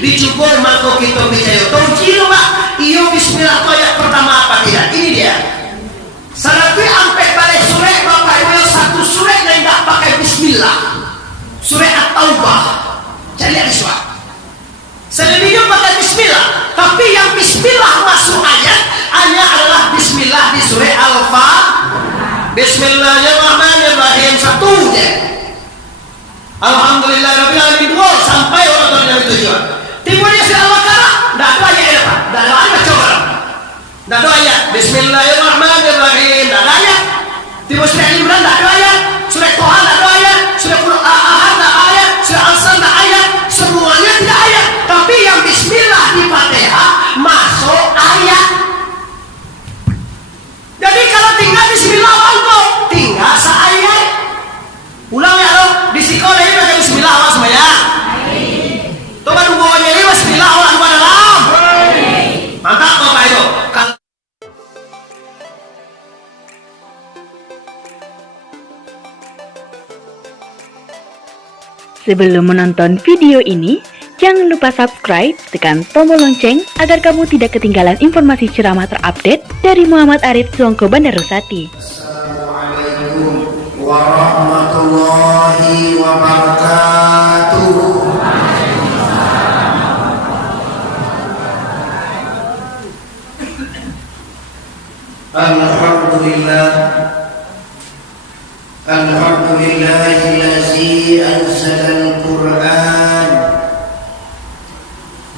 dicukul mako kita percaya tauji Pak. Iyo bismillah itu ayat pertama apa tidak? Ini dia. Salafi ampe balik surah Bapak Ibu satu surah yang tidak pakai bismillah. Surah At-Taubah. Cari di surah. Selebihnya pakai bismillah, tapi yang bismillah masuk ayat hanya adalah bismillah di surah Al-Fatihah. Bismillahirrahmanirrahim satu je. Alhamdulillahirabbil alamin dua sampai orang dari tujuan. Timurnya surah Al-Baqarah, tidak ada ayat apa? Tidak ada ayat coba. Tidak ada ayat. Bismillahirrahmanirrahim, tidak ada ayat. Timur surah Al-Imran tidak ada ayat. Surah Toha tidak ada ayat. Surah Al-Ahad tidak ada ayat. Surah Al-San tidak ada ayat. Semuanya tidak ayat. Tapi yang bismillah di Fatihah masuk ayat. Jadi kalau tinggal bismillah Allah, tinggal seayat. Ulang ya lo, di sekolah ini pakai bismillah Allah semuanya. Coba duanya ini bismillah Allah pada dalam. Mantap Bapak Ibu. Sebelum menonton video ini, jangan lupa subscribe, tekan tombol lonceng agar kamu tidak ketinggalan informasi ceramah terupdate dari Muhammad Arif Songko Bandarusati. Assalamualaikum warahmatullahi wabarakatuh. Alhamdulillah. Alhamdulillahillazi anzalal Qur'an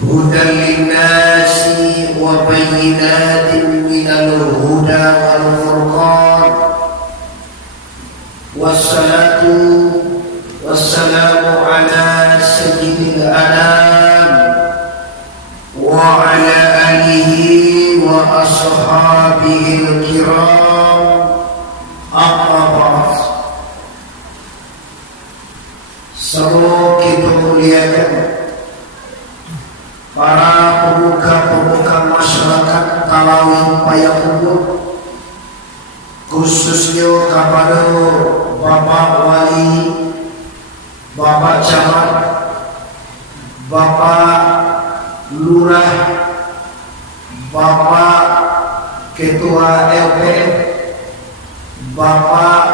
hudan linnasi wa bayyinatin minal huda wal furqan. Wassalatu wassalamu ala sayyidil anam wa ala alihi wa ashabihil kiram. Amma ba'd. Semoga kita muliakan para pemuka-pemuka masyarakat Talawi Payakumbuh, khususnya kepada Bapak Wali, Bapak Camat, Bapak Lurah, Bapak Ketua LPM, Bapak-bapak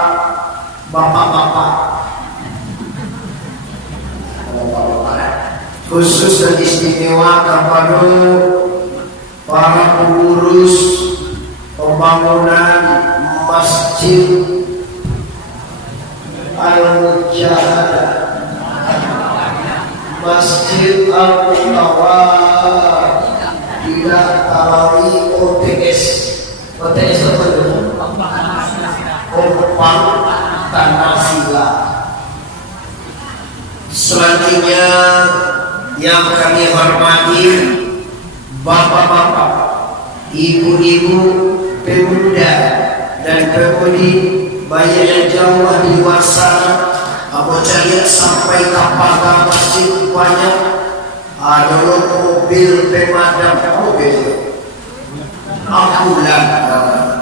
khusus dan istimewa kepada para pengurus pembangunan Masjid Al-Mujahadah, Masjid Al-Muqawwah Tidak Talawi OTS. OTS apa itu? Kompang Tanah Sila. Selanjutnya yang kami hormati bapak-bapak, ibu-ibu, pemuda dan pemudi, baik yang jauh di luar sana, Abu Jalil sampai kapal masjid banyak. Ada mobil pemadam, mobil ambulan.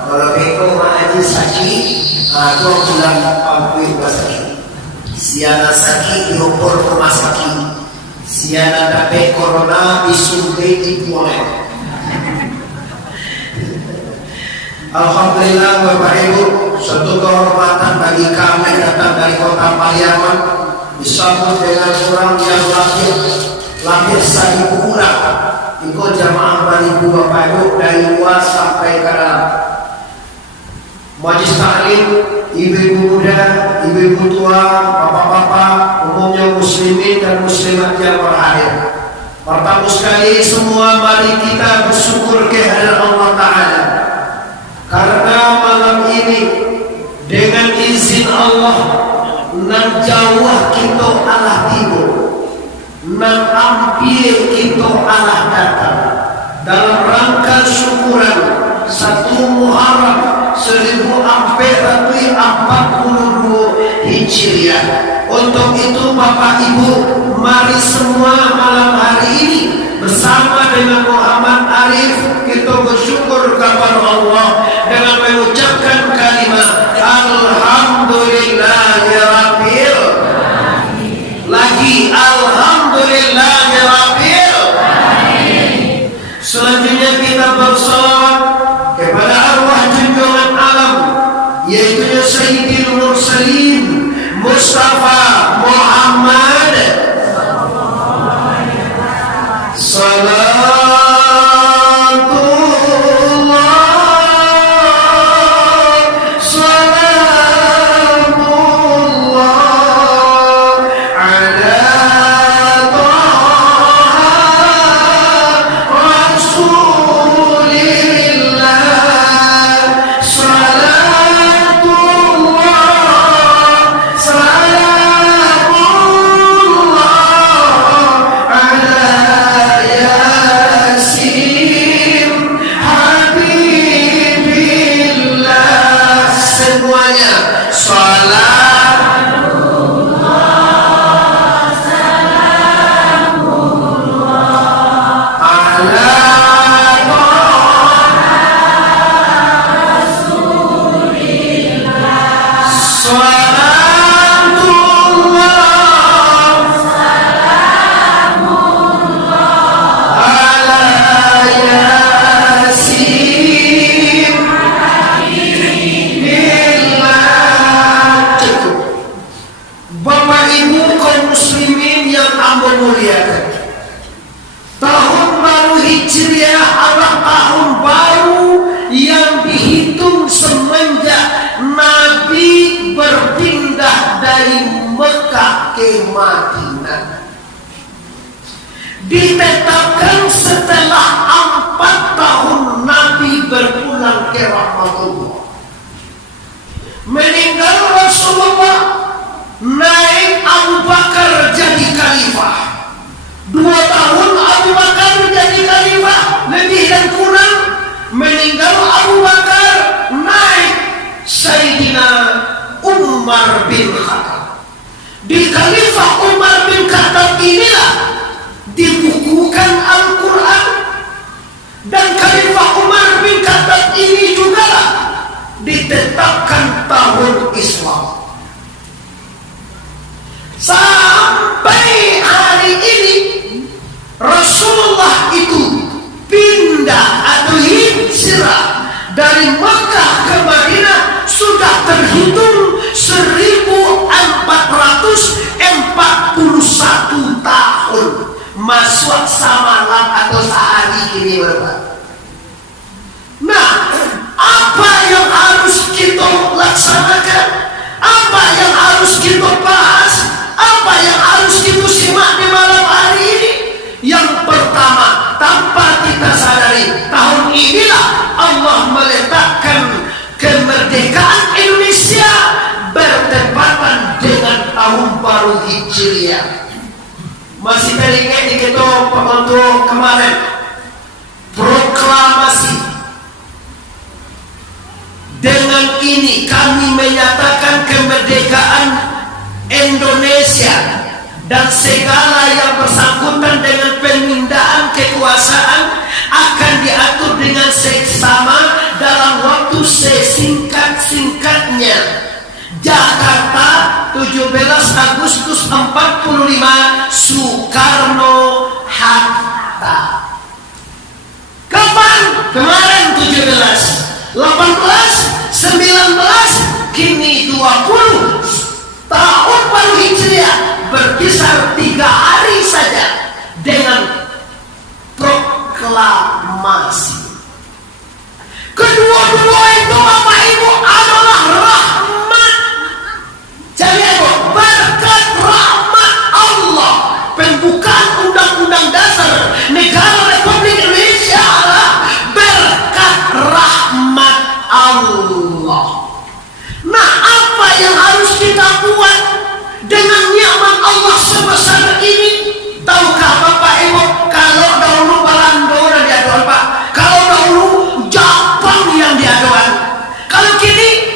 Kalau beko haji saji, itu ambulan ambil basaki. Siana sakit diukur rumah sakit. Siana dapat corona disuntik diboleh. Alhamdulillah Bapak Ibu, suatu kehormatan bagi kami datang dari kota Pariaman disambut dengan orang yang lahir 1000 orang. Ikut jamaah beribu Bapak Ibu dari luar sampai ke dalam. Majlis taklim, ibu-ibu muda, ibu-ibu tua, bapak-bapak, umumnya muslimin dan muslimat yang berhadir. Pertama sekali semua mari kita bersyukur kehadirat Allah Ta'ala, karena malam ini dengan izin Allah nan jauh kita Allah timur, nan ampir kita Allah datang dalam rangka syukuran 1 Muharram 1442 Hijriah. Untuk itu Bapak Ibu, mari semua malam hari ini bersama dengan Muhammad Arif kita bersyukur kepada Allah dengan mengucapkan kalimat Alhamdulillahirabbil lagi Alhamdulillahirabbil Ditetapkan setelah 4 tahun Nabi berpulang ke rahmatullah. Meninggal Rasulullah, naik Abu Bakar jadi khalifah. 2 tahun Abu Bakar jadi khalifah, lebih dan kurang. Meninggal Abu Bakar, naik Sayyidina Umar bin Khattab. Di khalifah Umar bin Khattab inilah dibukukan Al-Quran, dan khalifah Umar bin Khattab ini juga ditetapkan tahun Islam. Sampai hari ini Rasulullah itu pindah atau hijrah dari Makkah ke Madinah sudah terhitung 1441 tahun. Masuk samalam atau sehari ini berapa? Nah, apa yang harus kita laksanakan? Apa yang harus kita bahas? Apa yang harus kita simak di malam hari ini? Yang pertama, tanpa kita sadari, tahun inilah Allah meletakkan kemerdekaan Indonesia bertepatan dengan tahun baru Hijriah. Masih teringat di kita untuk kemarin proklamasi. Dengan ini kami menyatakan kemerdekaan Indonesia dan segala yang bersangkutan dengan pemindahan kekuasaan akan diatur dengan seksama dalam waktu sesingkat-singkatnya. Jakarta 17 Agustus 45 Soekarno-Hatta. Kapan? Kemarin 17, 18, 19, kini 20. Tahun baru Hijriah berkisar 3 hari saja dengan proklamasi. Kedua-dua itu Bapak Ibu adalah rahmat. Jadi berkat rahmat Allah. Pembukaan Undang-Undang Dasar Negara Republik Indonesia adalah berkat rahmat Allah. Nah, apa yang harus kita buat dengan nikmat Allah sebesar ini? Tahukah Bapak Ibu, kalau dahulu Belanda yang diaduan Pak, kalau dahulu Jepang yang diaduan, kalau kini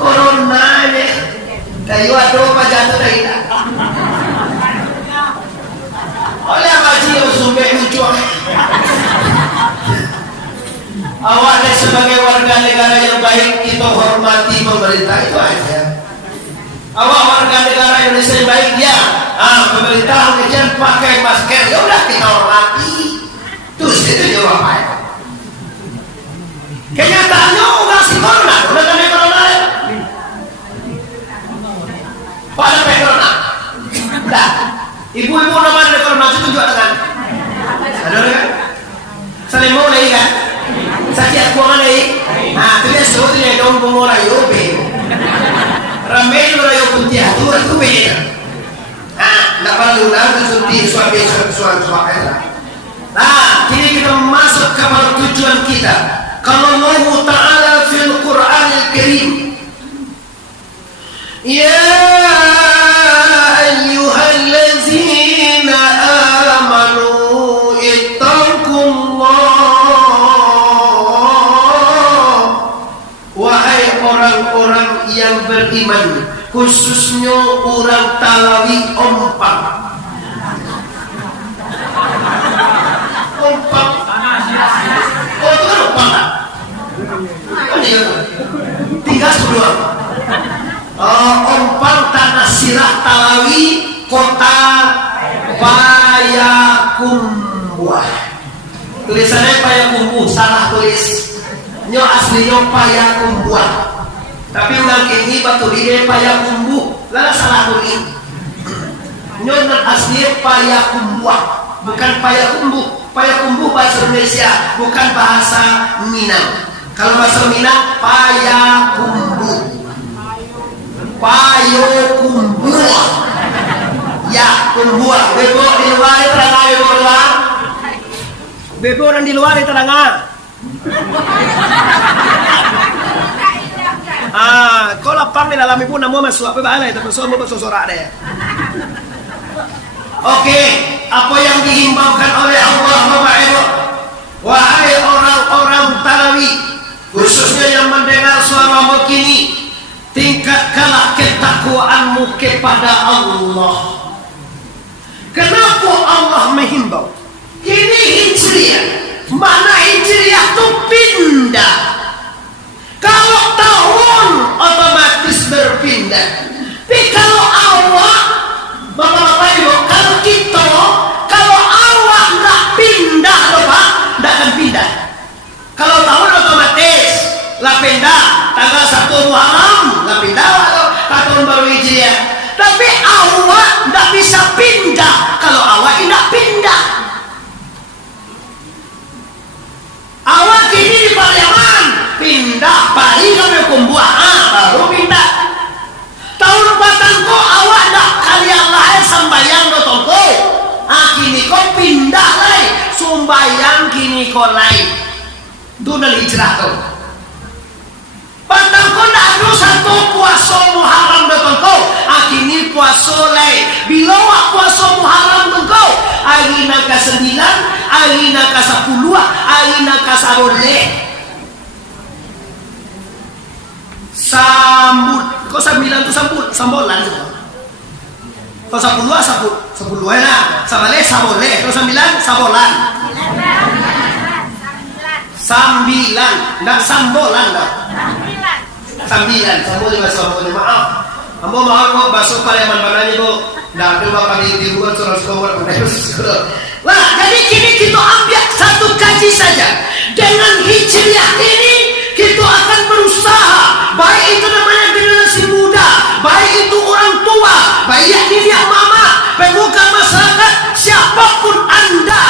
Corona ini kayu aduh apa jatuh dari oleh maji yang sumber ujung. Awak sebagai warga negara yang baik, kita hormati pemerintah, itu aja. Awak warga negara Indonesia yang baik, ya, pemerintah kemudian pakai masker, ya udah kita hormati. Terus itu jawabannya. Kenyataannya orang si corona, udah kena corona ya. Pada corona, dah. Ibu-ibu nama ada corona maju tunjuk tangan. Ada kan? Saling mau lagi kan? Sakit kuangan lagi. Nah, tu dia sebutnya dong pengora yobe. Ramai orang yang puntia tu beda. Tidak perlu nanti suntik suami. Nah, kini kita masuk kepada tujuan kita. Kalau Allah Ta'ala fil Quran Al-Karim, ya ayyuhallazina amanu ittaqullah, wahai orang-orang yang beriman, khususnya orang Talawi Ompang. Ompang. Oh, itu kan Ompang kan? Kan ya? 3 Ompang Tanah Sirah Talawi Kota Payakumbuh. Tulisannya Payakumbuh, salah tulis. Nyo aslinya Payakumbuh. Tapi ulang ini batu dia Payakumbuh, lalu salah tulis. Nyo aslinya Payakumbuh, bukan Payakumbuh. Payakumbuh bahasa Indonesia, bukan bahasa Minang. Kalau bahasa Minang Payakumbuh. Payakumbuh. Ya, kumbuh. Bebo di luar terangah, bebo luar. Bebo orang di luar terangah. Kau lapang di dalam ibu namu masuk apa bahana itu masuk sorak deh. Oke, apa yang dihimbaukan oleh Allah Bapak Ibu, wahai orang-orang Talawi, khususnya yang mendengar suara begini, tingkatkanlah ketakwaanmu kepada Allah. Kenapa Allah menghimbau? Ini Hijriah. Mana Hijriah itu pindah. Kalau tahun otomatis berpindah. Tapi kalau Allah, Bapak-bapak Ibu, kalau Allah nggak pindah loh Pak, nggak akan pindah. Kalau tahun otomatis lah pindah, tanggal 1 Muharram lah pindah tahun baru Hijriah. Tapi Allah nggak bisa pindah kalau Allah tidak pindah. Allah kini di Pariaman pindah Pari kami kumbuah baru pindah. Tahun batangko awak dah kalian lahir sambayang dotongko. Kini kau pindah lagi sumbayang kini kau lain. Dunia hijrah kau. Batangko dah ada satu puasa Muharram dotongko. Kini puasa lain. Bila wak puasa Muharram dotongko. Agina ke 9, agina ke 10, agina ke 10. Sambut, kok 9 itu sambolan itu. Kalau 10 enak, sabale sabole, kalau 9 sabolan. 9, enggak sambolan enggak. 9, sambol maaf. Ambo maaf kok basuk Pariaman bananya kok. Ndak ada bapak di rumah surat-surat. Wah, jadi kini kita ambil satu kaji saja. Dengan Hijriah ini kita akan berusaha, baik itu namanya generasi muda, baik itu orang tua, baik ini yang mama, pemuka masyarakat, siapapun Anda,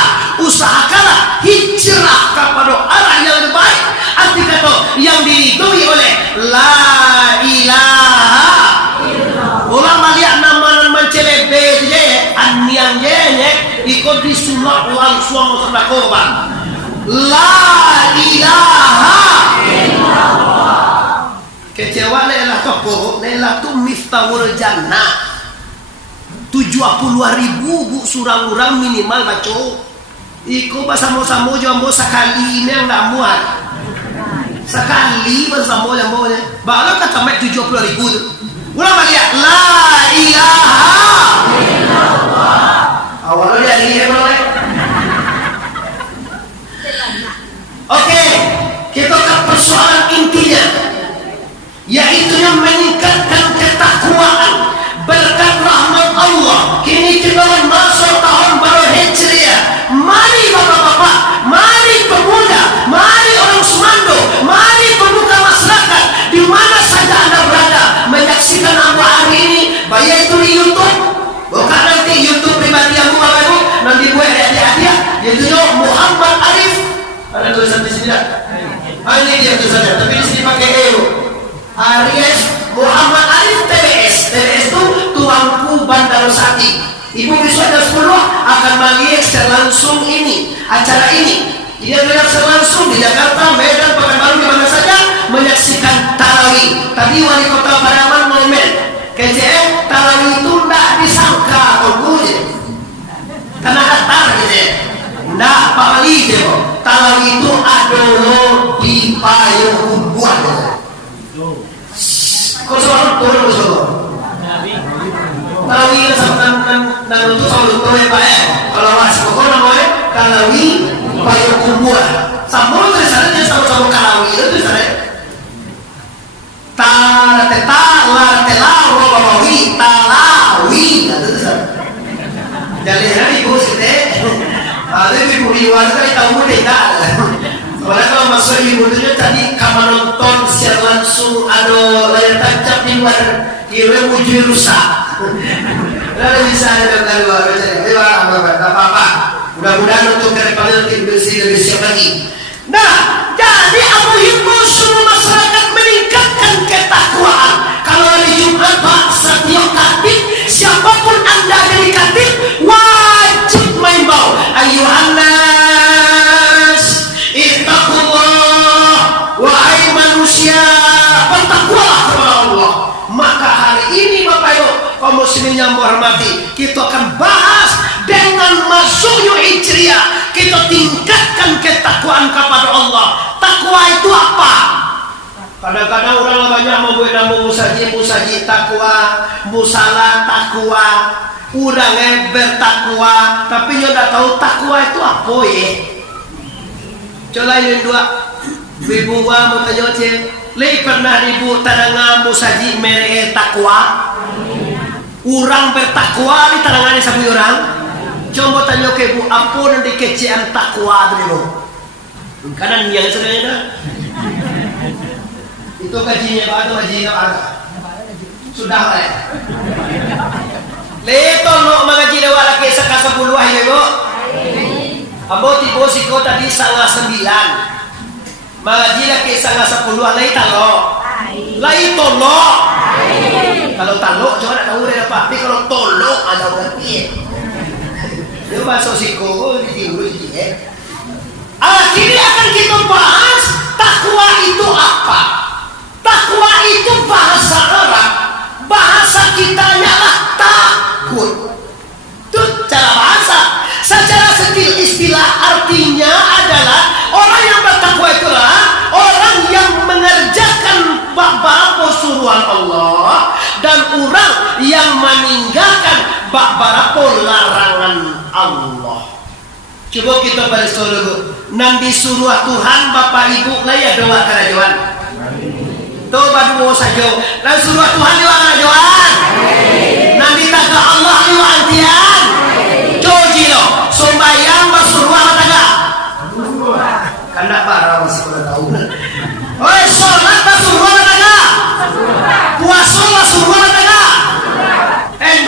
usahakanlah hijrah kepada arah yang lebih baik. Arti kata yang diridhoi oleh la ilaha illallah. Ulama lihat nama-nama celebe je, anian je, ikut disunat ulang suami terdakoban. La ilaha illallah. Kecewa lelah toko, lelah tu miftahul jannah. 70.000 bu surang-urang minimal baca. Iko bersama-sama jambo sekali ini yang tak muat. Sekali bersama jambo ni. Baru kata mek 70.000 tu. Ulama lihat la ilaha illallah. Awalnya dia ini boleh. Oke, kita ke persoalan intinya, yaitu yang meningkatkan ketakwaan berkat rahmat Allah. Kini kita masuk tahun baru Hijriah. Mari bapak-bapak, mari pemuda, mari orang Sumando, mari pemuka masyarakat, di mana saja Anda berada menyaksikan apa hari ini, baik itu di YouTube, ini dia itu saja, tapi di sini pakai EU. Aries Muhammad Arif TBS. TBS itu Tuanku Bandar Sati. Ibu besok jam 10 akan melihat secara langsung ini, acara ini. Dia melihat secara langsung di Jakarta, Medan, Pekanbaru, di mana saja menyaksikan tarawih. Tadi wali kota Padaman momen KCM tarawih itu tidak disangka tunggu karena datar gitu ya. Tidak Pak Wali gitu. Tarawih itu adolo di payung buah. Kau soal turun soal. Tarawih dan untuk soal turun ya Pak ya. Kalau masih kau namanya tarawih payung buah. Sama tulisannya sama-sama tarawih itu tulisannya. Talawi jadi ibu sih ada ibu riwayat kali tahu tidak orang kalau masuk ibu itu tadi kamar nonton siar langsung ada layar tancap di luar kira wujud rusak lalu bisa ada luar jadi apa mudah-mudahan untuk daripada nanti bersih lebih siap lagi. Nah, jadi Abu Himmo suruh masyarakat meningkatkan ketakwaan. Kalau hari Jumat Pak setiap katib, siapapun anda dari katib wajib mengimbau ayuhan nas ittaqullah, wahai manusia bertakwalah kepada Allah. Maka hari ini Bapak Ibu kaum muslimin yang menghormati, kita akan bahas dengan masuknya Hijriah, kita tingkatkan ketakwaan kepada Allah. Takwa itu apa? Kadang-kadang orang banyak membuat nama musaji takwa, musala takwa, orang bertakwa, tapi dia tidak tahu takwa itu apa ya. Coba ini dua, ibu mau tanya je, lei pernah ibu tanang musaji mere takwa, orang bertakwa di tangannya sabu orang. Coba tanya ke ibu apa nanti kecian takwa dulu. Kanan yang sebenarnya itu kajinya Pak, itu kajinya Pak. Sudah lah ya. Leto no mengaji dewa lagi sekasa puluh ya Bu. Abo tibo siko tadi 9:30. Mengaji lagi 9:10 lagi talo. Lagi tolo. Kalau talo coba nak tahu deh Pak. Tapi kalau tolo ada berarti. Dia bahasa siko di timur jadi. Akhirnya akan kita bahas takwa itu apa. Takwa itu bahasa Arab. Bahasa kita ialah takut. Itu cara bahasa. Secara istilah artinya adalah orang yang bertakwa itulah orang yang mengerjakan beberapa suruhan Allah dan orang yang meninggalkan beberapa larangan Allah. Coba kita baris dulu. Nanti suruh Tuhan Bapak Ibu lah ya doa kerajuan. Tuh badu saja. Dan suruh Tuhan doa kerajuan. Nanti tak Allah doa antian. Coji lo. Sombayang basuruh apa tak? Karena para masih pada tahu. Oi sholat basuruh apa tak? Puasa basuruh apa tak?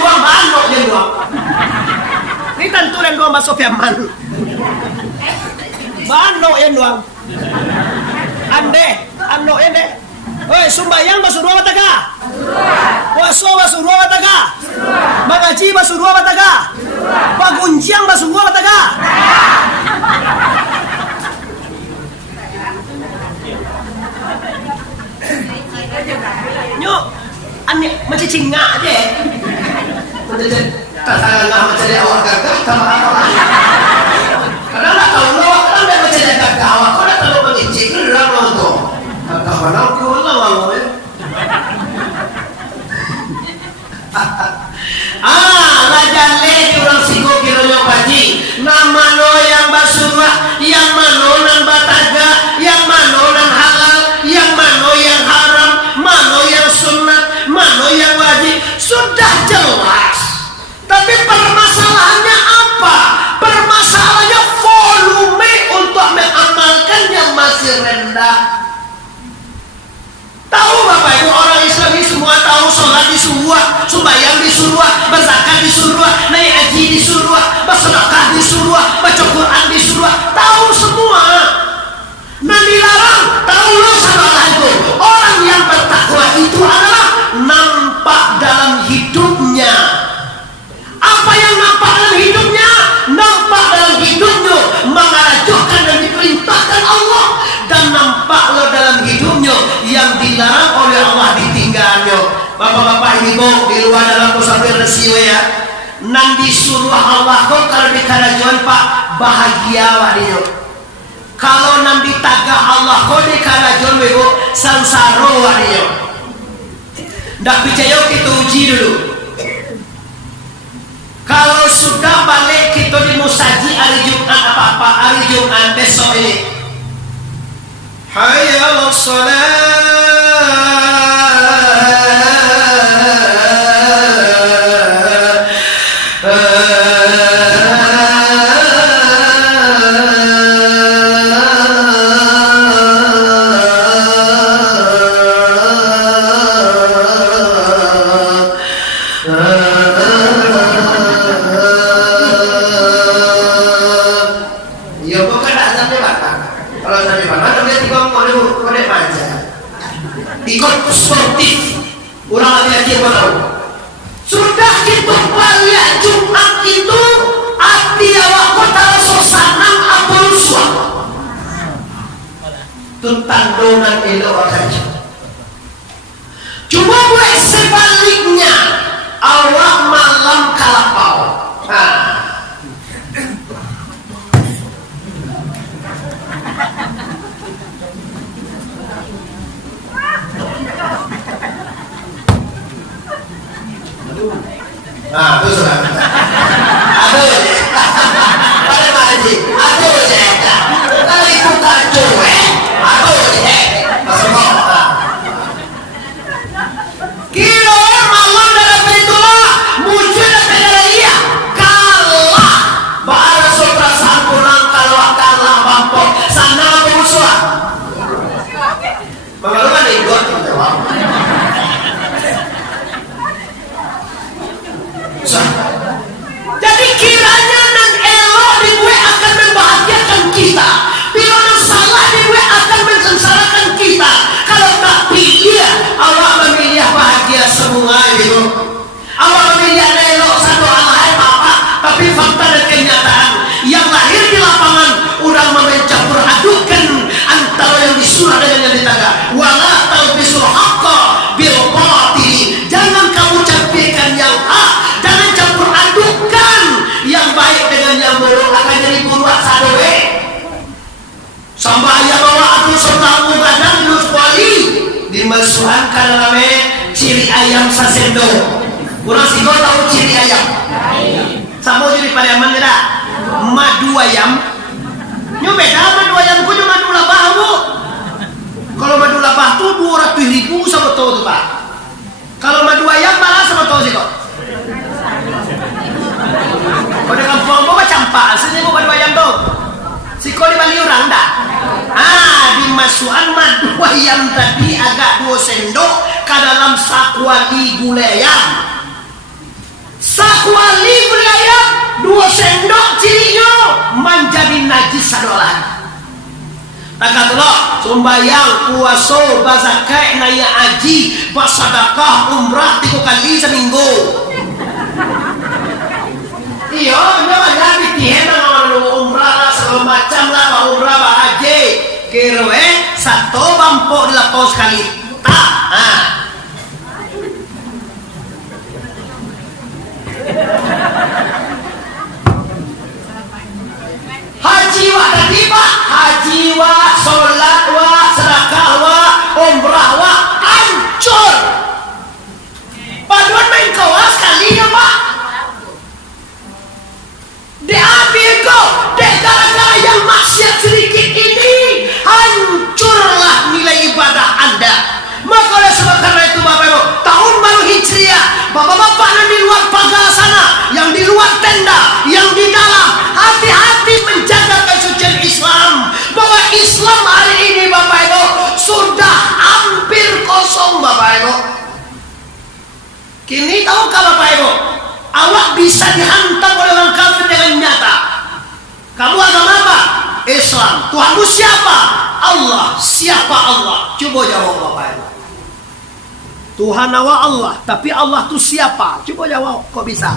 Doang bandok je doang. Ini tentu dan doang masuk Yaman. Bandok yang doang. Ando deh. Oi, sumbayang basuruh apa taga? Puasa basuruh apa taga? Mengaji basuruh apa taga? Pagunjiang basuruh apa taga? Nyok, ane macam cingak aja. Tatalah macam dia awak gagah sama apa? Karena nak tahu lo, kan dia macam dia gagah awak. Kau nak tahu mengicik kerana lo tu. Gagah mana aku lah malu ya. Lajan leh orang singgung kira nyok haji. Nama lo yang basurah, yang mana nan bataga, yang mana nan halal, yang mana yang haram, mana yang sunat, mana yang wajib. Sudah jelas. Tapi permasalahannya apa? Permasalahannya volume untuk mengamalkannya masih rendah. yang bertakwa itu adalah nampak dalam hidupnya. Apa yang nampak dalam hidupnya? Nampak dalam hidupnya mengajukan dan diperintahkan Allah, dan nampak lo dalam hidupnya yang dilarang oleh Allah ditinggalnya. Bapak-bapak ibu di luar dalam sambil resiwe ya. Nang disuruh Allah kok kalau dikarajuan Pak bahagia wadiyo. Kalau nang ditagah Allah kok dikarajuan ibu sansaro wadiyo. Ndak percaya kita uji dulu. Kalau sudah balik kita di musaji hari Jumat apa-apa hari Jumat besok ini. Hayya 'alas shalah. Ikut sportif orang lagi tahu sudah kita balik Jumat itu hati awak kota sosanang apul suap tuntandonan elok akan cuma buat sebaliknya awak malam kalapau. Nah, itu sudah. Aduh, pada mati. Aduh, saya. Kalau ikut kacau, aduh, semua. Kilo malam dalam itulah muncul dalam iya kalah. Bahasa perasaan pulang kalah bampok sana musuh. Mengalukan ikut jawab. Jadi kiranya nang elok di gue akan membahagiakan kita, bila nang salah di gue akan mensengsarakan kita. Kalau tak pilih, awak memilih bahagia semua itu. Awak memilih elok satu alasan apa, tapi fakta dan kenyataan yang lahir di lapangan orang mencampur adukan antara yang disuruh dengan yang ditagah. Wala talbisul haqqa bil batil. Jangan kamu campurkan yang hak, jangan campur adukan yang baik dengan yang buruk, akan jadi buruak sadowe. Sampai yang bawa aku sertamu badan lus kuali dimasukkan dalam ciri ayam sasendo. Kurang sih kau tahu ciri ayam? Sama jadi pada mana dah? Madu ayam. Nyo beda madu ayam ku cuma madu labah bu. Kalau madu labah tu 200.000 sama tahu tu Pak. Kalau madu ayam malah sama tahu sih kok. Kau dengan kampung apa campak? Sini mau madu ayam tu. Si kau di Bali orang dah. Dimasukkan madu ayam tadi agak 2 sendok ke dalam sakwali gula ayam. Sakwali gula ayam 2 sendok cirinya menjadi najis sadolan. Takatullah sembahyang puasa bazakai naya haji basadakah umrah 3 kali seminggu. Iya, memang Nabi tiada ngalamin umrah lah segala macam lah, umrah haji. Kira satu bampo dilapau sekali. Haji wa tadi Pak, haji wa, sholat wa, sedekah wa, umrah wa, hancur. Paduan main kawas sekali ya Pak. Diambil kau, gara-gara yang maksiat sedikit ini, hancurlah nilai ibadah Anda. Maka oleh sebab karena itu Bapak Ibu, tahun baru Hijriah, Bapak-bapak yang di luar pagar sana, yang di luar tenda, yang di dalam, hati-hati menjaga kesucian Islam. Bahwa Islam hari ini Bapak Ibu sudah hampir kosong Bapak Ibu. Kini tahukah Bapak Ibu, awak bisa dihantam oleh orang kafir dengan nyata. Kamu agama apa? Islam. Tuhanmu siapa? Allah. Siapa Allah? Coba jawab Bapak Ibu. Tuhan awak Allah, tapi Allah itu siapa? Coba jawab, kok bisa?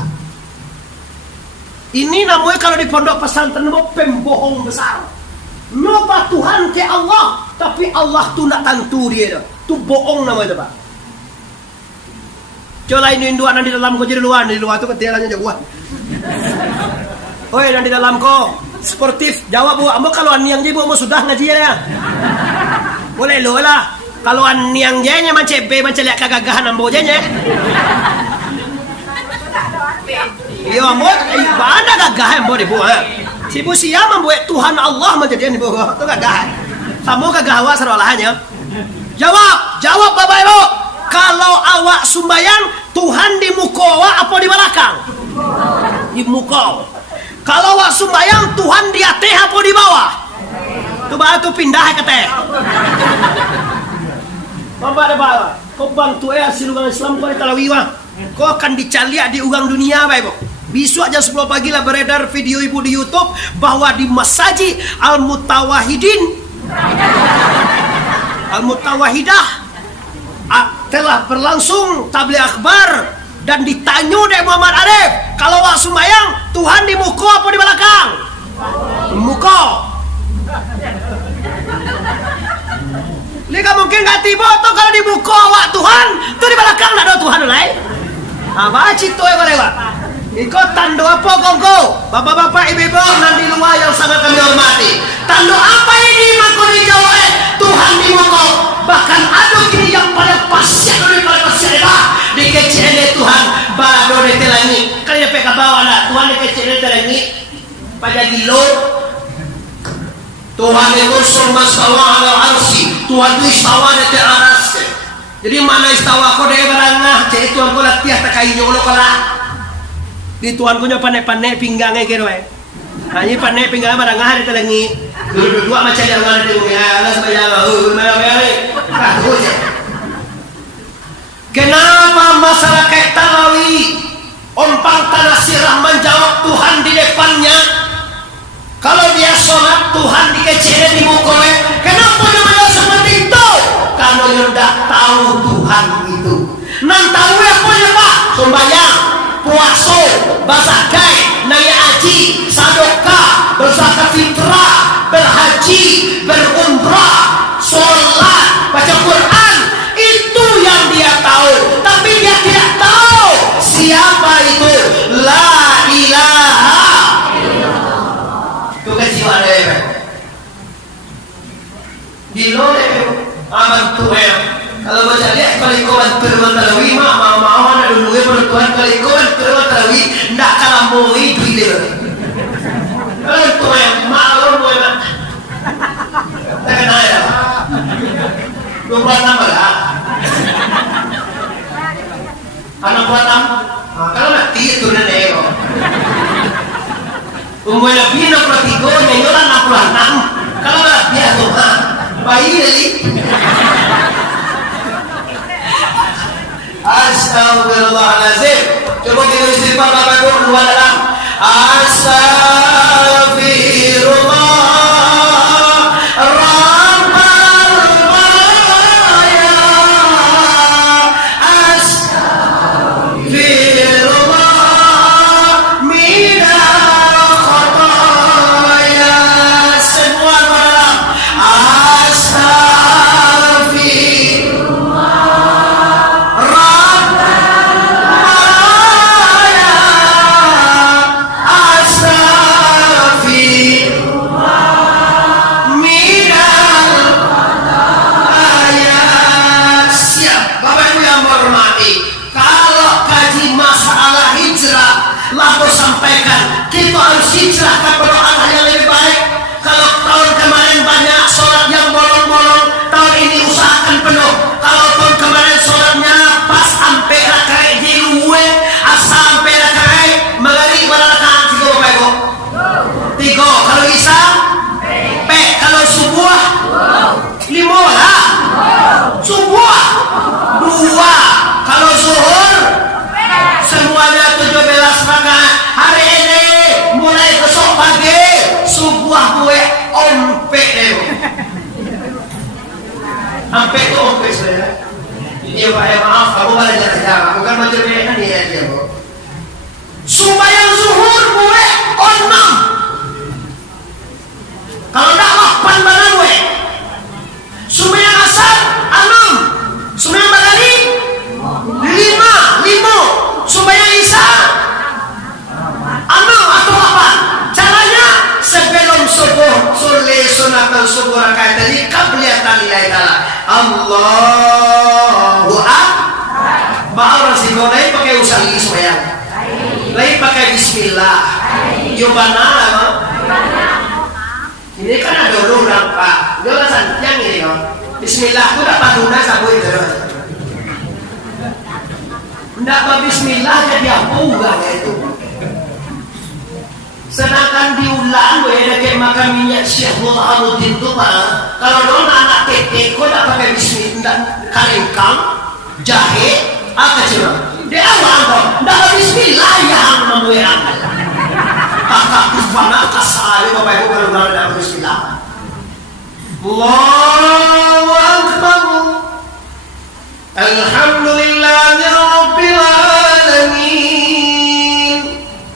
Ini namanya kalau di pondok pesantren pembohong besar. Nyoba Tuhan ke Allah, tapi Allah tuh nak tentu dia tuh bohong namanya Pak. Coba ini induan di dalam kau jadi luar, di luar tuh ketiarannya jagoan. Oi, dan di dalam kau sportif, jawab bu, ambo kalau niang je bu, ambo sudah ngaji ya. Boleh lo lah. Kalau niang je nya macam be macam lihat kegagahan ambo je nya. Yo ambo, mana gagahan ambo di bu? Si bu siapa membuat Tuhan Allah menjadi di bu? Itu gagahan. Kamu kagawa serolahannya. Jawab Bapak Ibu. Kalau awak sumbayang, Tuhan di muka awak apa di belakang? Di muka. Kalau awak sumbayang, Tuhan di atas apa di bawah? Coba tu pindah ke teh. Bapak ada bawah. Kau bantu hasil uang Islam kau ditalawiwa. Kau akan dicaliak di uang dunia, Bapak Ibu. Besok jam 10 pagi lah beredar video ibu di YouTube bahwa di Masjid Al-Mutawahidah telah berlangsung tabligh akbar dan ditanya oleh Muhammad Arif, kalau awak sembahyang Tuhan di muka apa di belakang? Muka. Lika mungkin nggak tiba tuh kalau di muka awak Tuhan, tuh di belakang nggak ada Tuhan lain. Apa cito ya lewat? Ikut tando apa kongko? Bapak-bapak, ibu-ibu, dan di luar yang sangat kami hormati. Tando apa ini makoni Jawa? Tuhan di muka. Bahkan ada kini yang paling pasien dari paling pasien di kecil Tuhan bado di telangi. Kali dia peka bawah lah Tuhan di kecil di telangi. Pada gilo Tuhan itu masalah ala arsi. Tuhan itu istawa di aras. Jadi mana istawa kau dari barangah? Jadi Tuhan kau latih tak kain nyolo kalah. Di Tuhan kau panek-panek pinggangnya kira. Hanya panek pinggangnya barangah di telangi. Dua macam yang ada di dunia. Allah subhanahu wa taala. Kenapa masyarakat Talawi ompang tanah sirah menjawab Tuhan di depannya? Kalau dia sholat Tuhan dikecilin di muka. Kenapa dia menjawab seperti itu? Karena dia tidak tahu Tuhan itu. Nan tahu ya punya Pak? Sembahyang, puasa, bazakai, naik haji, sedekah, berzakat fitrah, berhaji, berumrah, sholat, baca Quran. Itu yang dia tahu, tapi dia tidak tahu siapa itu la ilaha illallah. Itu kejiwaan dia. Di luar aman Tuhan. Kalau baca lihat kalau kau bantu Talawi, mau anak dulu bertuan kalau kau bantu Talawi, tidak kalah moi dia. Kalau Tuhan malu moi mak. Tak kenal ya. 26 lah. Anak buatan, kalau mati itu nenek. Umur Nabi 63, nyonya 66. Kalau dia tuh, bayi lagi. Astagfirullahaladzim. Coba kita istighfar Bapak Ibu keluar dalam. Astagfirullah. Iya Pak, ya maaf, kamu balik jalan-jalan, bukan macam ini ya dia Bu. Sembahyang zuhur gue on 6. Kalau enggak 8 badan gue. Sembahyang asar 6. Sembahyang maghrib 5. Sembahyang isya 6 atau 8. Caranya sebelum subuh sole sunatan subuh rakaat tadi qabliyatan lillahi ta'ala. Allahu akbar. Baal sih lain pakai usaha sembahyang. Lain pakai bismillah. Yo banana. Ini kan ada orang Pak. Enggak santiang ini kok. Bismillah itu dapat lunas aku itu. Enggak bismillah jadi apa enggak itu. Sedangkan diulang gue ada kayak makan minyak Syekh Burhanuddin tuh Pak. Kalau dong anak tete kok enggak pakai bismillah, karingkang, jahe, apa coba? Dia awal kok, enggak bismillah yang memuang. Kakak kufana kasari bapak ibu kalau enggak bismillah. Allahu akbar. Alhamdulillahi rabbil alamin.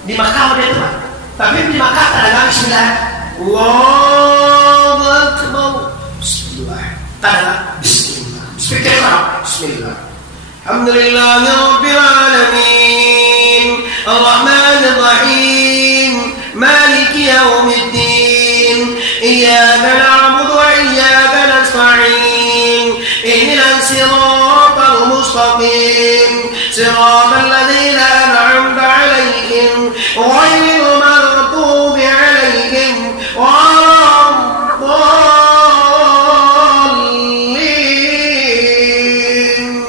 Di Makkah ada itu, tapi di Makkah ada bismillah. Allahu akbar. Bismillah. Ada bismillah. Bismillah. Alhamdulillahi rabbil alamin. Ar-Rahmanir Rahim. Maliki yaumiddin. Iyyaka na'budu wa iyyaka nasta'in. Ihdinas siratal mustaqim. Siratal ladzina an'amta 'alaihim ghairil maghdubi 'alaihim waladdallin.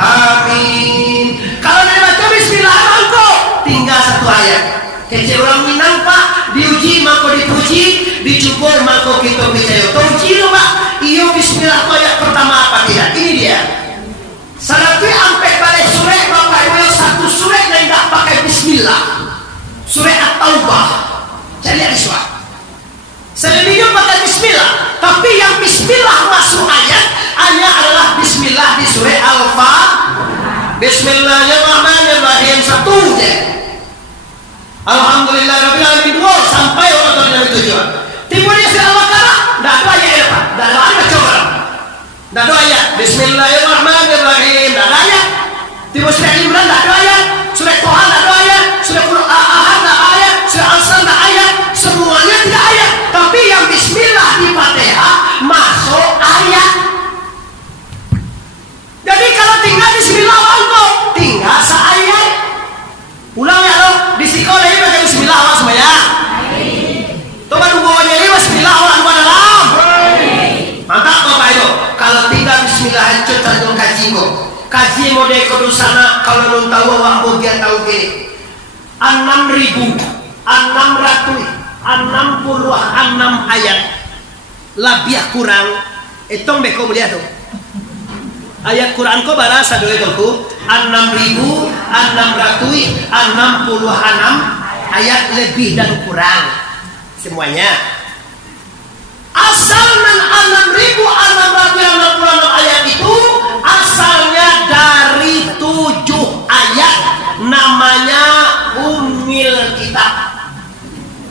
Amin. Kalau dia baca bismillah mangko tinggal satu ayat. Kecil orang Minang Pak, diuji mako dipuji, dicukur mako kita percaya. Uji lo Pak, iyo bismillah itu ayat pertama apa tidak? Ini dia. Salatu ampe balik surah Bapak Ibu satu surah yang tidak pakai bismillah. Surah At-Taubah. Jadi iswa. Selebihnya pakai bismillah, tapi yang bismillah masuk ayat hanya adalah bismillah di surah Al-Fatihah. Bismillahirrahmanirrahim satu je. Alhamdulillahirabbil alamin 2 sampai orang yang tujuan. Timurnya surah Al-Baqarah, enggak ada ayat ya Pak. Enggak ada ayat coba. Enggak ada ayat. Bismillahirrahmanirrahim. Enggak ada ayat. Timur surah Imran enggak ada ayat. Surah Toha enggak ada ayat. Surah Al-Ahad enggak ada ayat. Surah Al-Asr enggak ada ayat. Semuanya tidak ayat. Tapi yang bismillah di Fatihah masuk ayat. Jadi kalau tinggal bismillah mangko, tinggal seayat. Ulang ya lo, di sekolah ini pakai bismillah awal sembahyang. Coba nungguannya ini bismillah awal gua dalam. Mantap Bapak Ibu. Kalau tinggal bismillah itu tandung kaji kok. Kaji mode kudu sana kalau belum tahu awak dia tahu gini. 6.666 ayat. Lebih kurang itu beko mulia tuh. Ayat Quran ko barasa dulu itu 6.666 ayat lebih dan kurang semuanya. Asal 6.666 ayat itu asalnya dari 7 ayat namanya Ummil Kitab.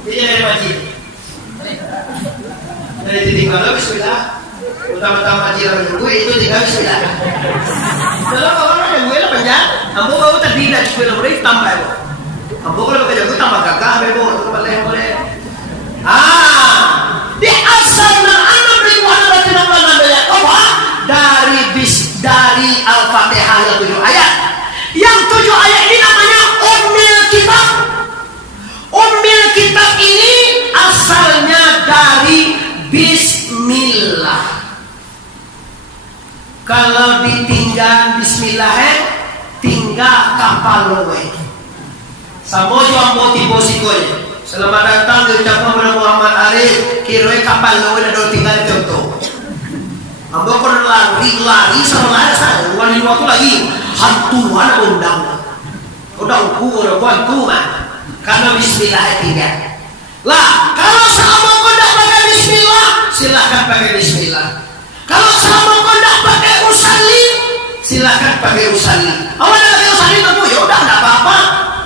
Jadi dari wajib. Dari tinggal bismillah. Utama-tama jiran gue itu tinggal bismillah. Kalau orang yang gue lah penjat, ambo kau tadi dah gue lah boleh tambah lo. Ambo kalau bekerja gue tambah gagah bebo, boleh. Di asal 6.666 ayat apa? Dari Al-Fatihah yang 7 ayat. Yang 7 ayat ini namanya Ummil Kitab. Ummil Kitab ini asalnya dari Bismillah. Kalau ditinggal bismillah tinggal kapal loe. Samojo ambo tibo sikoy. Selamat datang di ucapan kepada Muhammad Arif. Kiroi kapal loe ada tinggal contoh. Ambo kon lari sama saya. Wali waktu lagi hantuan undang. Undang ku mah. Karena bismillah tinggal. Lah, kalau sama kau tidak pakai bismillah, silahkan pakai bismillah. Kalau sama kau tidak pakai usalli, silahkan silakan pakai usaha. Awalnya pakai usaha itu ya udah nggak apa-apa.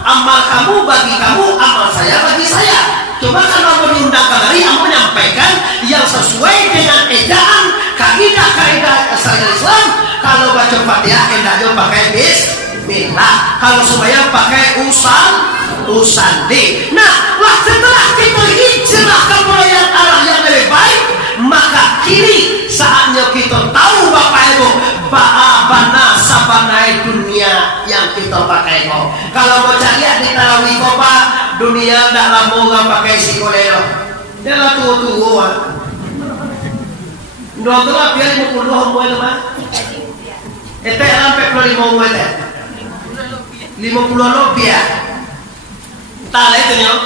Amal kamu bagi kamu, amal saya bagi saya. Coba kalau mau diundang kembali, kamu menyampaikan yang sesuai dengan ejaan kaidah asal Islam. Kalau baca Fatihah hendaknya pakai bismillah. Kalau sembahyang pakai usandi. Nah, setelah kita hijrah kepada arah yang lebih baik, maka kini saatnya kita tahu Bapak Ibu bana sabanai dunia yang kita pakai kok. Kalau mau cari di tarawih kok Pak, dunia tidak lama nggak pakai sikolero. Dia lah tua-tua. Dua biar 50 homo itu Pak. Itu sampai 50 homo itu. 50 lebih ya. Tak lah itu nyok.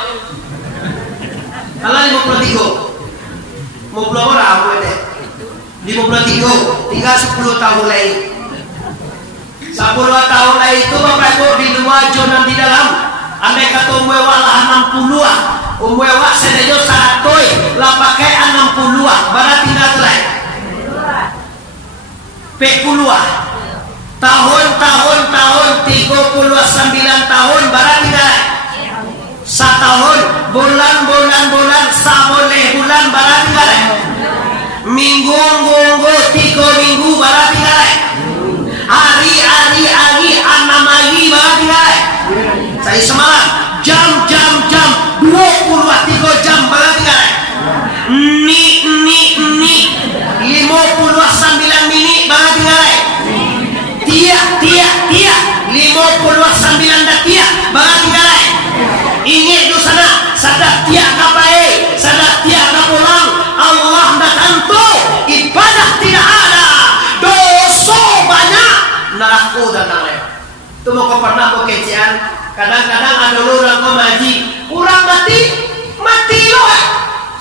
Kalau 53 orang itu 53 tinggal 10 tahun lagi. 10 tahun lagi itu Bapak Ibu di luar zona di dalam. Andai kata umwewak lah 60-an, umwewak sedayo 100 lah pakai 60-an, barat tinggal selai 40-an. Tahun 39 tahun barat tinggal setahun, bulan saboleh bulan barat tinggal minggu 3 minggu barat tinggal hari 6 hari barat tinggal saya semalam jam 23 jam barat tinggal ni 59 menit barat tinggal tiak 59 detik barat tinggal ingat tu sana sadar tiak kapai sadar tiak kapulang Allah dah tentu ibadah tidak ada dosa banyak neraka datang lewat. Tu mau kau pernah kau kecian kadang-kadang ada orang kau maji orang mati loh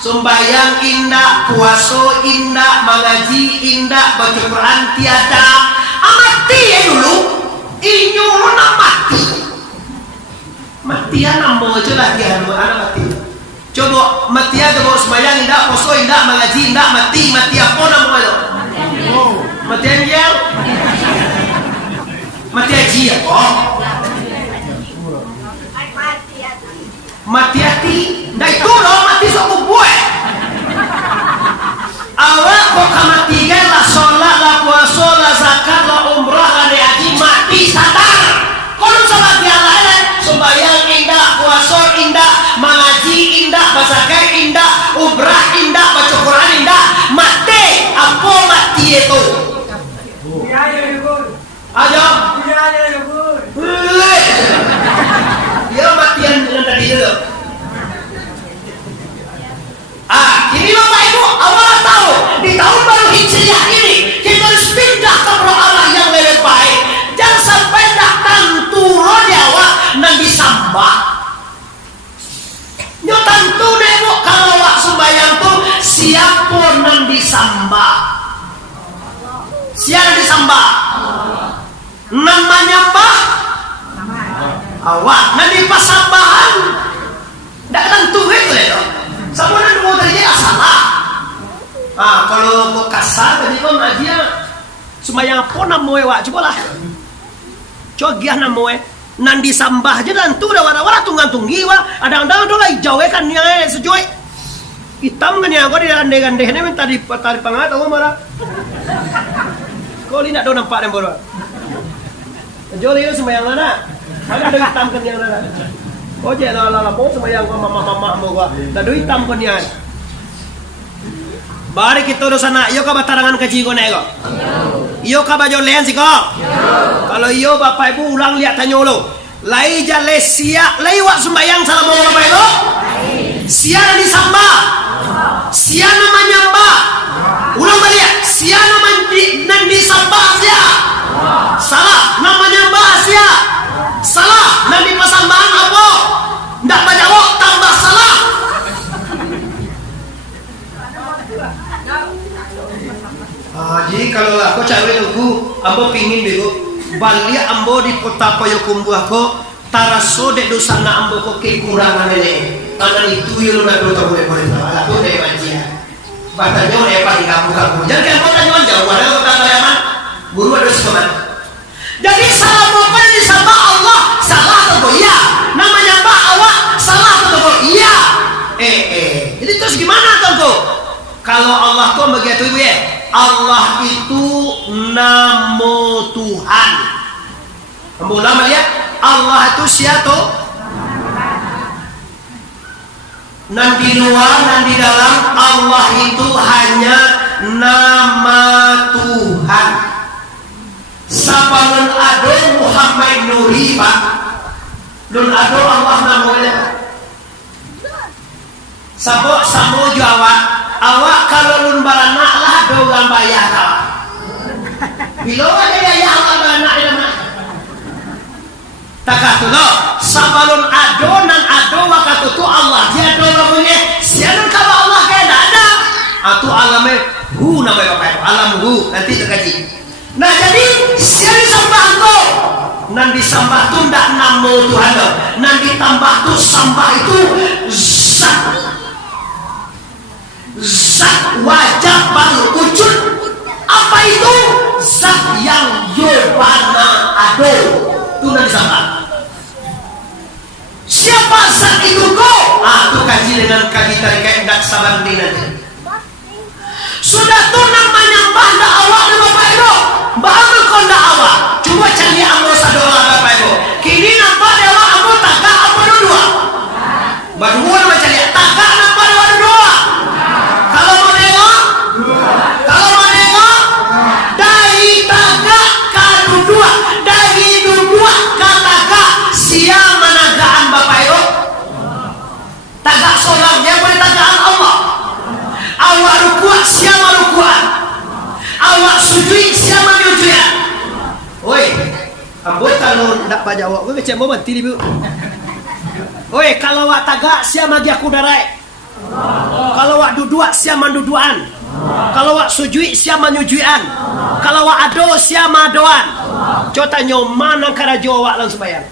sembayang indah puasa indah mengaji indah baca Quran tiada amati ya dulu inyulo nak matian ambo aja lagi anak mati. Coba matian coba sembahyang indah, puasa indah, mengaji indah, mati apa nama itu? Matian dia? Mati haji apa? Mati hati. Dah itu loh mati sok buat. Awak kok mati kan lah sholat lah puasa lah zakat lah umrah lah haji mati sadar. Kalau sholat yang lain sembahyang indah, puasa indah, mengaji indah, zakat indah, umrah indah, baca Quran indah, mati apa mati itu? Aja. Dia matian dengan tadi itu. Kini Bapak Ibu awal tahu di tahun baru Hijriah ini kita harus pindah ke arah yang lebih baik. Jangan sampai datang turun nyawa dan disambah. Nyo tentu deh Bu kalau wak sembahyang tuh siapa yang disambah? Siapa disambah? Namanya Mbah awak nanti pasambahan. Tidak tentu itu ya. Sama nanti mau terjadi salah. Kalau kau kasar tadi kau ngajian sembahyang apa namanya wak coba lah. Cogiah namanya nandi sambah aja dan tu dah wara tunggang-tunggi wah ada-ada tu lah hijau kan yang sejuai hitam kan ya kau di gande-gande ini minta di pangat tahu marah kau ini nak tahu nampak yang baru joli itu sembahyang mana ada hitam kan yang mana kau jangan lah mau sembahyang kau mama mau kau ada hitam kan yang bari kita udah sana iyo kau batarangan kaji kau nego iyo kau baju len sih kau kalau iyo Bapak Ibu ulang lihat tanya lo lai jale siap lai wak sembahyang salam Bapak Ibu siap disambah siap namanya mbak ulang balik siap namanya disambah siap salah namanya mbak siap salah nanti pasambahan apa ndak baca wak tambah salah. Jadi kalau aku cari aku, ambo pingin bego balik ambo di kota Payakumbuh aku taraso dek dosa na ambo ko kekurangan ini. Karena itu yo na do tahu boleh aku dek majian. Batanya oleh paling kamu. Jangan ambo tanya jauh ada kota Kaliaman. Buru ada sekolah. Jadi salah apa yang disembah Allah salah atau iya? Namanya mbah awak salah atau iya? Jadi terus gimana tunggu? Kalau Allah tuh begitu ibu ya, Allah itu namo Tuhan. Kamu nama lihat Allah itu siapa? Nan di luar, nan di dalam, Allah itu hanya nama Tuhan. Sabalun ado Muhammad Nuri Pak. Lun ado Allah namanya. Sabok samo Jawa. Awak kalau lun baranak lah do gambayah kau. Bilo ada ya Allah baranak di mana? Takatu lo. Sabalun ado nan ado wakatu tu Allah dia do namanya. Siapa kalau Allah kena ada? Atau alamnya hu namanya Bapak Ibu. Alam hu nanti terkaji. Nah jadi siapa sembah tu? Nan disembah tu ndak namo Tuhan do. Nan ditambah tu sembah itu zat wajib baru wujud. Apa itu? Zat yang yobana ado. Itu nan disembah. Siapa zat itu kau? Itu kaji dengan kaji tarikat ndak sabar nanti. Sudah tu namanya mbah ndak awak dan Bapak Ibu. Bahagia kau ndak awak. Coba cari amro sadola Bapak Ibu. Kini nampak dewa amro tagak apa dua? Berdua nama cari tagak nampak dewa dua. Kalau mau nengok, kalau mau nengok, dari tagak ke dua, dari dua ke tagak. Siapa managaan Bapak Ibu? Tagak solat dia boleh tagaan Allah. Awak rukuat siapa rukuat? Awak sujud siapa sujud? Oi, amboi kalau ndak baca awak, gue kecek mau mati bu. Oi, kalau awak tagak siapa dia kudarai? Kalau awak duduk siapa duduan? Kalau awak sujud siapa nyujuan? Kalau awak ado siapa doan? Coba nyo mana kara awak langsung bayang.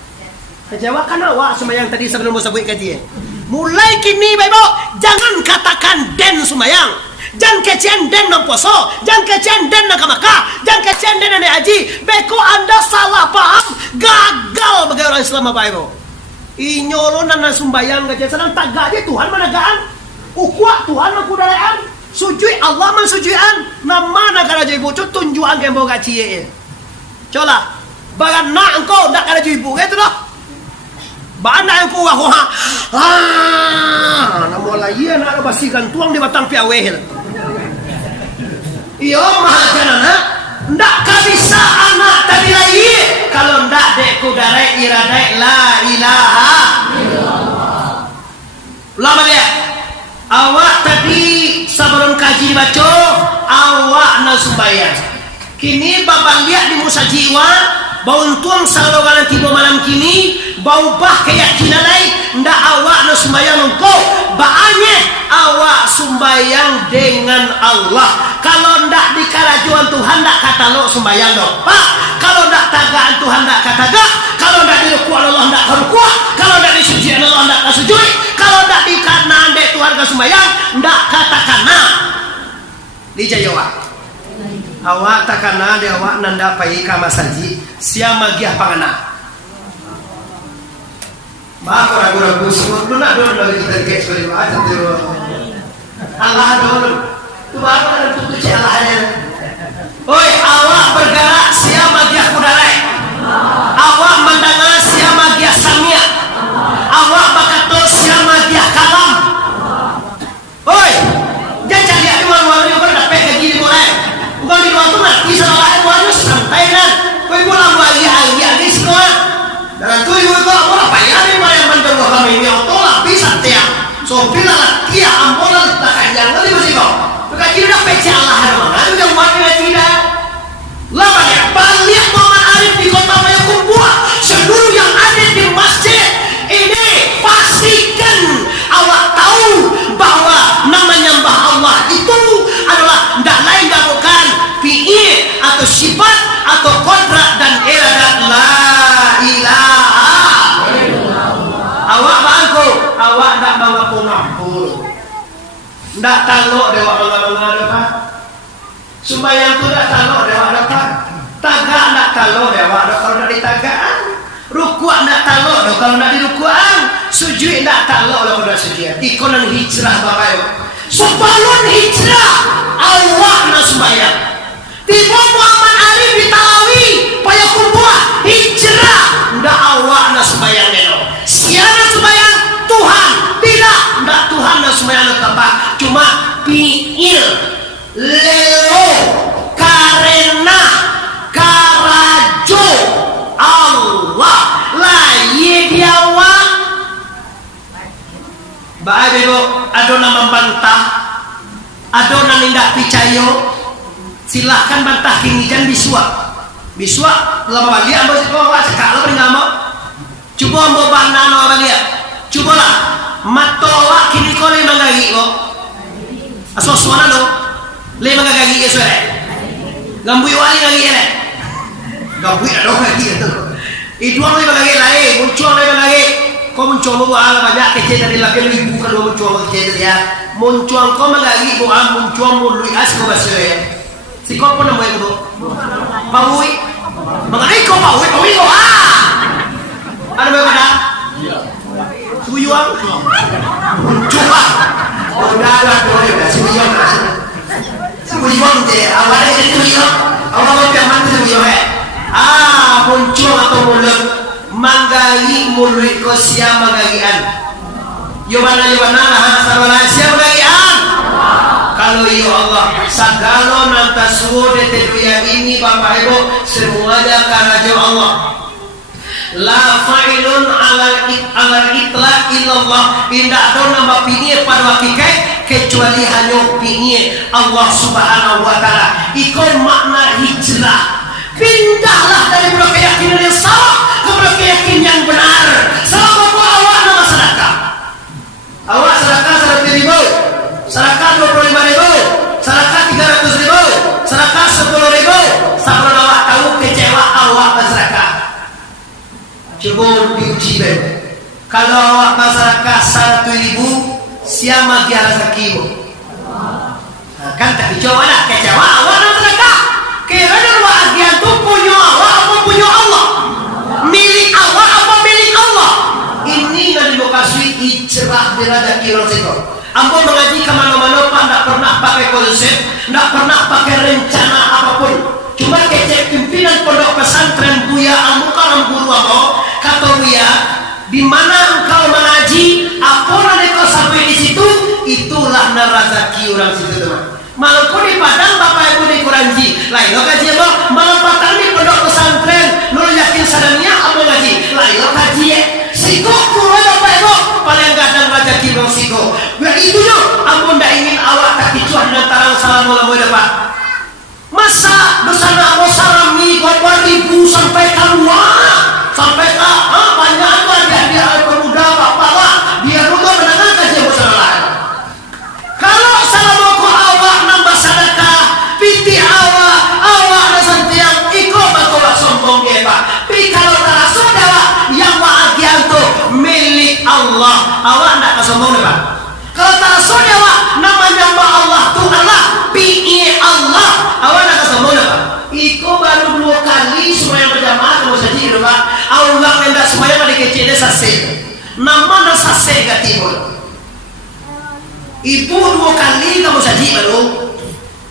Kecewa kan awak sembahyang tadi sebelum mau sebut kaji. Mulai kini Bapak, jangan katakan den sembahyang, jangan kecian den nang poso, jangan kecian den nang kamaka, jangan kecian den nang haji. Beko Anda salah paham, gagal bagi orang Islam Bapak Ibu. Inyolo nang sembahyang kecian sedang tagak dia Tuhan managaan, ukwa Tuhan mengkudaraan, sujud Allah mensujudan. Nama negara ibu tu tunjuan ke boga cie. Cola, bagan nak engkau nak ada ibu gitu dah. Bana yang kuah kuah, namun lagi anak basikan tuang di batang piaweh. Iyo mahajana, ndak bisa anak tadi lagi kalau ndak dek kudarai iradai la ilaha illallah. Lama dia, awak tadi sebelum kaji baca, awak nasumbayang. Kini babang lihat di musa jiwa, bau tuang salogalan tiba malam kini. Bau bah keyakinan lain ndak awak no sembahyang engkau baanya awak sembahyang dengan Allah. Kalau ndak di kerajuan Tuhan ndak kata lo sembahyang dong Pak. Kalau ndak tagaan Tuhan ndak kata gak. Kalau ndak di rukuan Allah ndak rukuan. Kalau ndak di sujudan Allah ndak sujud. Kalau ndak di kanan dek Tuhan ke sembahyang ndak kata kana di jawa awak takana de awak nanda pai kama saji sia magiah pangana. Maka ragu-ragu semua lu nak dulu lagi kita kayak seperti macam tu. Allah dulu. Tu baru ada tutup celahnya. Oi, awak bergerak siapa dia kudarai. Awak mendengar siapa dia samia. Awak bakato siapa dia kalam. Oi, jangan lihat di luar ni kau dapat gaji di mulai. Bukan di luar tu nanti salah aku harus santai dan kau pulang lagi di sekolah. Dan tu ibu kau apa ya ni yang menjauh kami ini otolah bisa tiang. So bila lah dia amponan tak kajang nanti masih kau. Bukan dia dah pecah Allah mana? Itu yang mana tidak. Lamanya balik Muhammad Arif di kota Mayakumbuh. Seluruh yang ada di masjid ini pastikan awak tahu bahwa namanya Mbah Allah itu adalah tidak lain dan bukan fi'il atau sifat atau kodrat dan iradat la ilaha awak bangku awak tak bawa pengampun tak taluk dewa bangga-bangga dapat sembahyang tu tak taluk dewa dapat Tagak nak talo dewa do kalau nak ditagaan. Rukuk nak talo do kalau nak dirukuan. Sujud nak talo do kalau nak sujud. Ikonan hijrah Bapak Ibu. Sebelum hijrah Allah nak sembahyang. Tiba Muhammad Ali ditalawi payah kumpuah hijrah ndak awak nak sembahyang deno. Siapa sembahyang Tuhan tidak ndak Tuhan nak sembahyang tempat cuma piil lelo karena karajo Allah laye diawa. Baik Ibu, adona membantah, adona nindak picayo. Silahkan bantah kini jangan biswa lama bagi ambo sih kau cekak lo pernah mau coba ambo bana no bagia coba lah matola kini kau le mangagi kau asal suara lo le mangagi esok gambui wali lagi ya gambui ada lagi itu itu orang le mangagi lagi muncul le mangagi kau muncul lo ala banyak kecil dari lagi lu bukan lo muncul kecil ya muncul kau mangagi kau muncul mulu as kau basue si kau pun namanya itu Paui mengenai kau Paui kau ada berapa dah? Suyuang cuma udah ada dua Suyuang je awalnya jadi Suyuang awal yang mana Suyuang muncul atau mulut manggali mulut kau siapa manggian yobana lah sarwana siapa manggian. Kalau ya Allah segala nanta suhu di dunia ini Bapak Ibu semuanya karena Allah. La fa'ilun ala itla illallah indah do nama pinie pada wakikai kecuali hanya pinie Allah Subhanahu wa taala. Ikon makna hijrah. Pindahlah dari keyakinan yang salah kepada keyakinan yang benar. Selama awak nama sedekah. Awak sedekah 100.000. Sedekah 25.000, sedekah 300.000, sedekah 10.000. Sampai awak tahu kecewa awak bersedekah. Coba diuji deh. Kalau awak bersedekah 100.000, siapa dia rezekimu? Kan tak dicoba nak kecewa awak bersedekah. Kira-kira awak dia tu punya awak apa punya Allah? Milik awak apa milik Allah? Ini yang dikasih hijrah di rezeki Rasul. Ambo mengaji kemana-mana pak, tidak pernah pakai konsep, tidak pernah pakai rencana apapun. Cuma kecek pimpinan pondok pesantren Buya Amukaram Guru Ambo kata Buya, di mana engkau mengaji, apa yang kau sampai di situ, itulah rezeki orang situ teman. Malah di Padang Bapak Ibu di Kuranji, lain lo kaji apa? Malah Padang di pondok pesantren, lo yakin sadangnya apa ngaji? Lain lo kaji siko kulo Bapak Ibu paling gadang rezeki dong siko. Itu yo, aku ndak ingin awak tak kicuan dan tarang salam mulai depan. Masa dosa nak mau salam ni berapa ribu sampai keluar, sampai ke banyak apa dia pemuda bapak lah, dia juga mendengar kajian masalah. Kalau salam aku awak nambah sedekah, piti awak dan tiang ikut bakola sombong dia pak. Tapi kalau tak saudara yang bahagia tu milik Allah, awak ndak kesombong pak. Kalau tak saudara namanya Allah tu Allah pi Allah awak nak kesombong apa? Iko baru 2 kali sembahyang berjamaah kamu saja di rumah. Allah hendak sembahyang ada kecil sase. Nama dah sase kat timur. Ibu 2 kali kamu saja baru.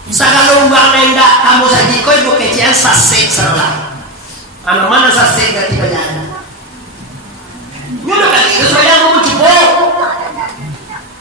Segala uang hendak kamu saja kau ibu kecil sase serlah. Anak mana sase kat timur jalan. Nyuruh kali itu sembahyang kamu cukup.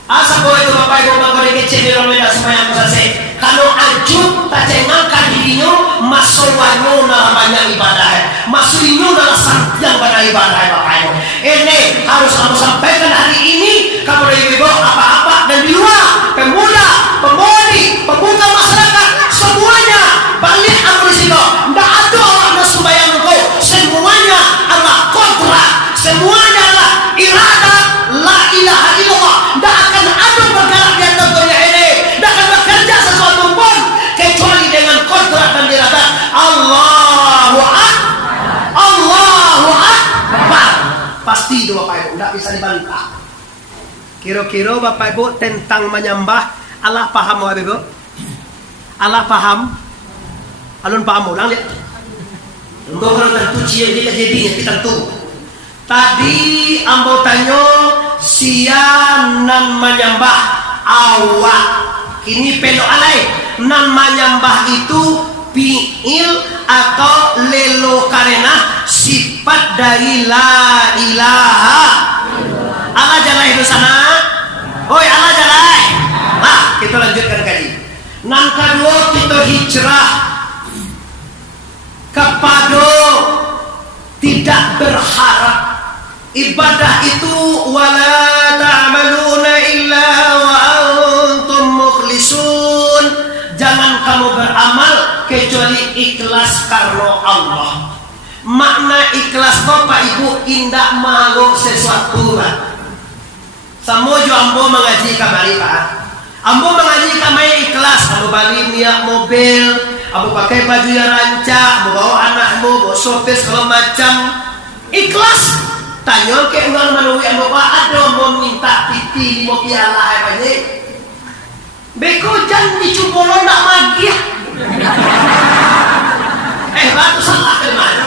Asa boleh tu bapak ibu bapak dia kecil dia orang tidak semua yang selesai. Kalau ajut tak cengangkan dirinya masuk wanyo dalam banyak ibadah, masuk inyo dalam yang banyak ibadah bapak ibu. Ini harus kamu sampaikan hari ini kamu dari ibu apa-apa dan di luar pemuda, pemudi, pemuda masyarakat semuanya balik aku di sini. Tidak ada orang yang sembahyang engkau. Semuanya adalah kontrak, semuanya adalah iradat la ilaha illallah. Tidak akan ada bergerak di atas dunia ini, tidak akan bekerja sesuatu pun kecuali dengan kontrak dan iradat. Allahu Akbar. Pasti itu bapak ibu, tidak bisa dibantah. Kira-kira bapak ibu tentang menyembah Allah paham bapak ibu? Allah paham? Alun paham orang lihat? Ambo kalau tentu cia dia jadinya kita tentu. Tadi ambo tanyo sia nan menyembah awak. Kini pelo alai nan menyembah itu fiil atau lelo karena sifat dari la ilaha. Allah jalai itu sana. Oi Allah jalai. Nah kita lanjutkan kaji. Nan kedua kita hijrah kepada tidak berharap. Ibadah itu wala ta'maluna illa wa antum mukhlisun. Jangan kamu beramal kecuali ikhlas karena Allah. Makna ikhlas Bapak Ibu indah malu sesuatu. Samo jo ambo mengaji kamari Pak. Ambo mengaji kamari ikhlas. Ambo bali niat mobil, ambo pakai baju yang rancak, ambo bawa anakmu, bawa sopir segala macam. Ikhlas. Tanya ke orang menuwi ambo ada mau minta titi mau piala apa ini. Beko jangan dicubolo ndak magiah. Batu salah ke mana?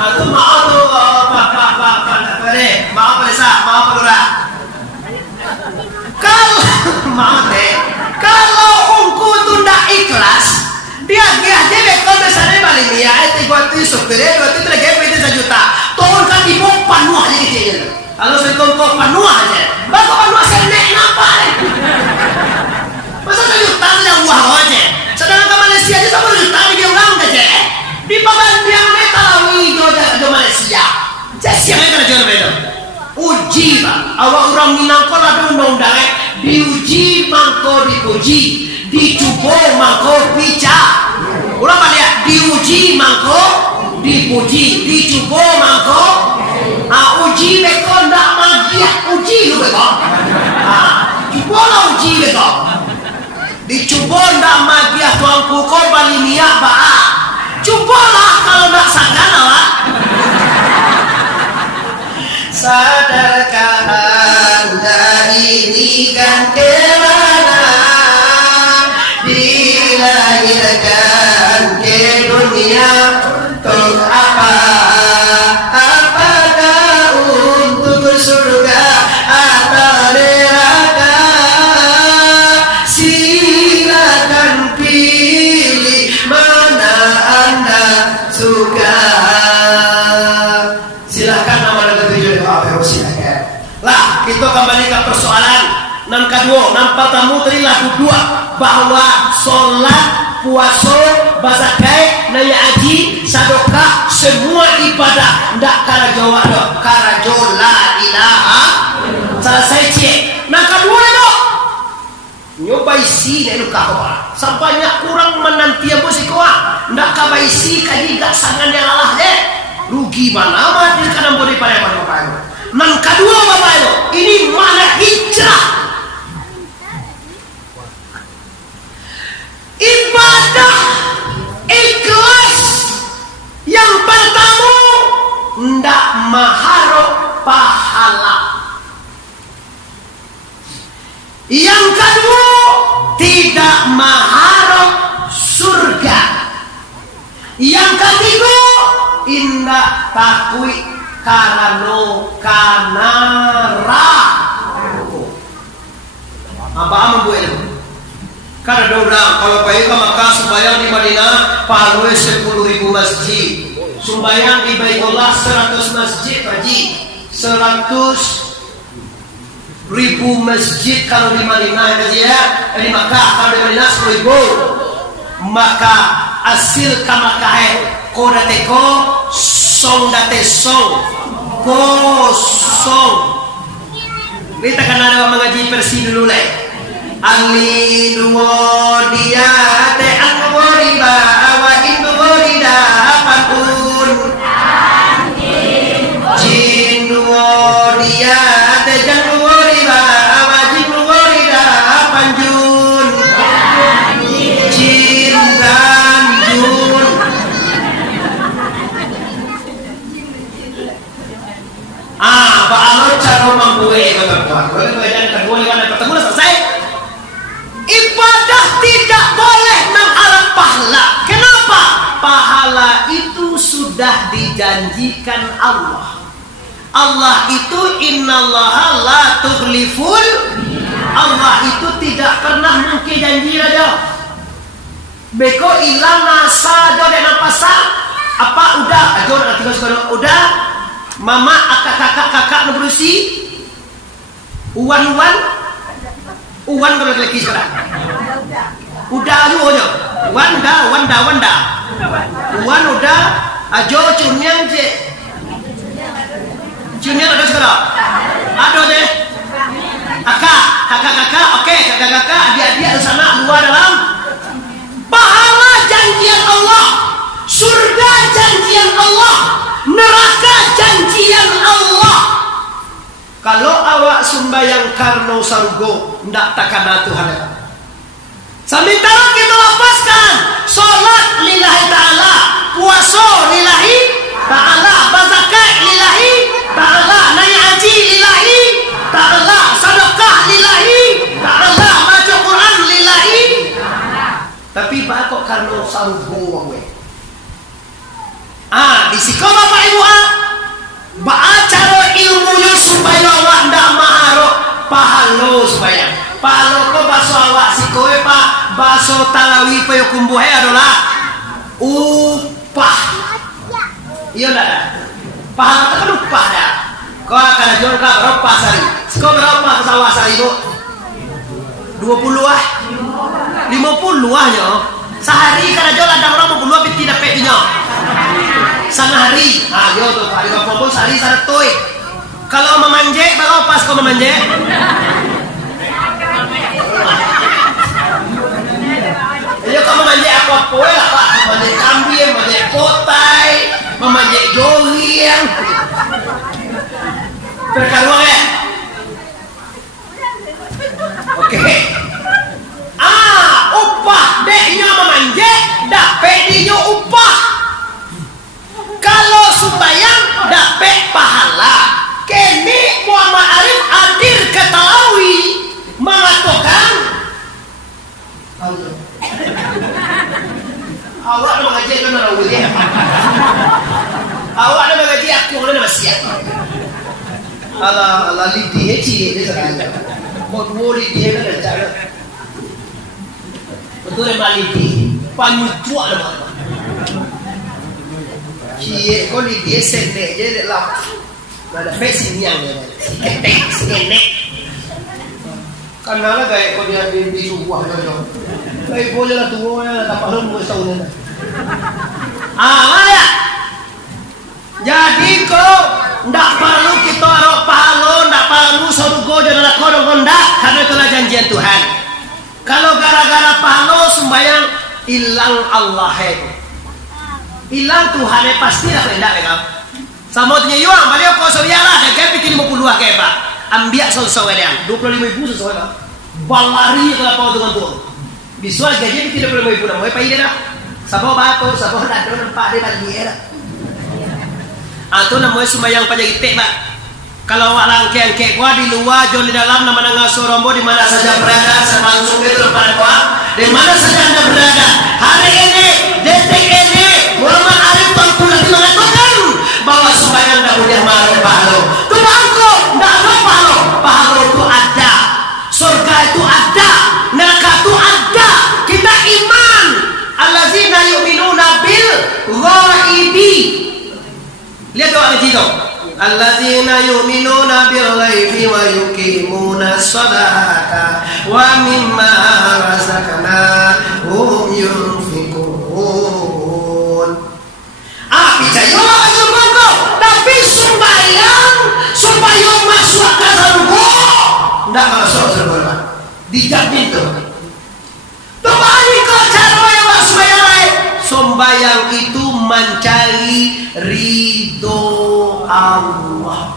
Batu maaf tu maaf Lesa, maaf Lura. Kalau ungku tu ndak ikhlas, dia beko besarnya balik dia. Itu buat tu supirnya, buat itu lagi PT 1 juta. Turunkan di bawah panuh aja kecil. Kalau saya tongkok panuh aja, bapak panuh saya naik nampak. Masa 1 juta yang wah aja. Sedangkan ke Malaysia aja 10 juta dia orang aja. Di pabandang metalawi do Malaysia. Jadi siapa yang kena jual bedo? Uji Pak. Awak orang Minangkabau ada undang-undang diuji mangko dipuji, dicoba mangko pica. Ulang balik diuji mangko dipuji, dicoba mangko. Uji beko ndak magiah uji lu beko. Coba lah uji beko. Dicoba ndak magiah tuangku kau bali niat Pak. Cobalah kalau ndak sangkan awak. Sadarkah Anda ini kan kemana dilahirkan ke dunia untuk apa? Apakah untuk surga atau neraka? Silakan pilih mana Anda suka. Silakan nama ketujuh apa silakan. Lah kita kembali ke persoalan nan kedua, nan pertama tadi lagu dua bahwa sholat, puasa, bazakai, naya haji, sedekah semua ibadah ndak karajo karajo la ilaha. Selesai cek. Nan kedua itu nyoba isi dan luka kau sampainya kurang menanti apa sih kau ndak kabai isi kaji gak sangan yang Allah deh rugi mana mah di kadang boleh pada apa. Nan kedua Bapak Ibu, ini mana hijrah. Ibadah ikhlas yang pertama ndak maharap pahala. Yang kedua tidak maharap surga. Yang ketiga indah takui karano kanara. Apa membuat karena orang kalau pergi ke Makkah sembahyang di Madinah pahalanya 10.000 masjid, sembahyang di Baitullah 100 masjid haji 100.000 masjid kalau di Madinah ya, di Makkah kalau di Madinah 10.000. Maka hasil kamakahe koda teko song date song kosong. Kita kan ada mengaji versi dulu leh. Ali duo dia te aku riba awa itu rida apapun. Jin duo dia te jangan riba awa jin duo rida apanjun. Jin dan jun. Baalo cara membuat kata-kata. Kalau bagian kedua yang pertama selesai. Ibadah tidak boleh mengharap pahala. Kenapa? pahala itu sudah dijanjikan Allah. Allah itu innallaha la tukhliful. Allah itu tidak pernah mungkin janji aja. Beko ilang nasa do dan pasal apa udah ajo nanti kau udah mama kakak berusi uwan kalau lagi sekarang udah aja wanda uwan udah ajo cunyang ada sekarang ada deh kakak oke kakak adik di sana luar dalam pahala janjian Allah, surga janjian Allah, neraka janjian Allah. Kalau awak sumbayang karno sarugo ndak takana Tuhan. Sementara kita lepaskan salat lillahi ta'ala, puasa lillahi ta'ala, zakat lillahi ta'ala, naik haji lillahi ta'ala, sedekah lillahi ta'ala, baca Quran lillahi. Tapi bakok karena sarugo we. Di siko Bapak Ibu cara ilmunya supaya awak ndak maharo pahalo supaya pahalo ko baso awak sikoe Pak baso talawi payo kumbuhe adalah upah. Iya ndak? Pahalo kan upah dah. Kau akan jual ka berapa sari? Siko berapa sawah sari Bu? 20 50 nyo sehari karena jual ada orang 50 tidak petinya setengah hari yo tuh hari 50 sehari 100 kalau memanjek berapa pas kau memanjek ayo kau memanjek apa lah Pak memanjek kambing memanjek potai memanjek jogian berkaruang ya oke. Upah deknya memanjek dapet dinyo upah. Kalau sumbayang dapet pahala. Kini Muhammad Arif hadir ke Talawi mengatakan awak nak mengaji kan Talawi ya. Awak nak mengaji aku nak siap. Ala lidi heci dia sekarang. Kau lidi kan ada. Betul maliti panyutua nama. Cie kau ni dia sendek je lah. Ada pesin yang ketek senek. Karena lah gaya kau dia di sebuah jodoh. Gaya boleh lah tua lah tak perlu mesti tahu ni. Ya. Jadi kau ndak perlu kita arok palo, ndak perlu surga jangan kau ndak karena itulah janjian Tuhan. Kalau gara-gara pahalo sembahyang hilang Allah itu, hilang Tuhan pasti dah hendak mereka. Sama dengan yuang, beliau kau sorialah ada gap itu 50 kayak Pak, ambil sosok kalian 25.000 sosok Pak, balari kalau kau dengan tu, visual gaji itu 35.000 dah, mau apa ini dah, sabah batu, sabah dah nampak dia dah liar. Atau namanya sembahyang pajak itik Pak. Kalau awak langkeng kek gua di luar, jauh di dalam, nama nangga sorombo di mana saja berada, semangsung itu depan gua, di mana saja anda berada. Hari ini, detik ini, Muhammad Arif Tuanku lagi mengatakan bahwa sembahyang tak boleh malu pahalo. Tuanku, tak ada pahalo. Pahalo itu ada, surga itu ada, neraka itu ada. Kita iman. Allazina yu'minuna bil ghaibi. Lihat doa ngaji tu. Alladzina yu'minuna bil ghaibi wa yuqimuna sholata wa mimma razaqnahum yunfiqun. Percaya surga, tapi sembahyang masuk ke surga. Enggak masuk surga. Dijamin tu. Terbalik ke cara yang sembahyang. Sembahyang itu mencari ridho Allah.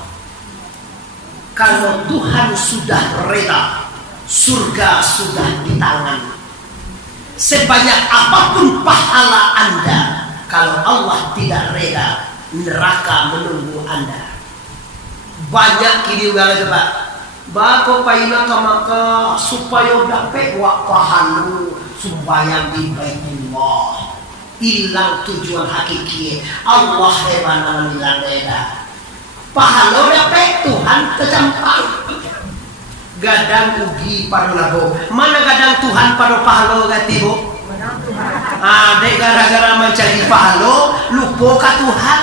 Kalau Tuhan sudah reda, surga sudah di tangan. Sebanyak apapun pahala Anda, kalau Allah tidak reda, neraka menunggu Anda. Banyak kini udah coba. Bako paina kamaka supaya dapat wak pahalu sembahyang di Baitullah. hilang tujuan hakiki. Allah hebat hilang beda. Pahalo dapat Tuhan tercampang. Gadang ugi pada labo. Mana gadang Tuhan pada pahalo gatibo? Dek gara-gara mencari pahalo lupa ka Tuhan.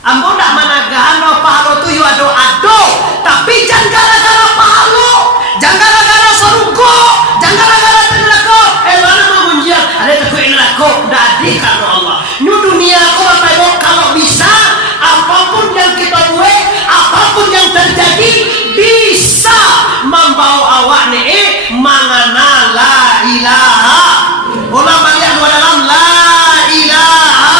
Ambo nak managano pahalo tu yo ado, tapi jangan gara-gara pahalo, jangan gara-gara surga, jangan gara-gara neraka. Mana mau menjial? Ada takut neraka, dadi kalau Allah. Nu dunia aku Bapak Ibu kalau bisa apapun yang kita buat, apapun yang terjadi bisa membawa awak ni mangana la ilaha. Ulang balik dua dalam la ilaha.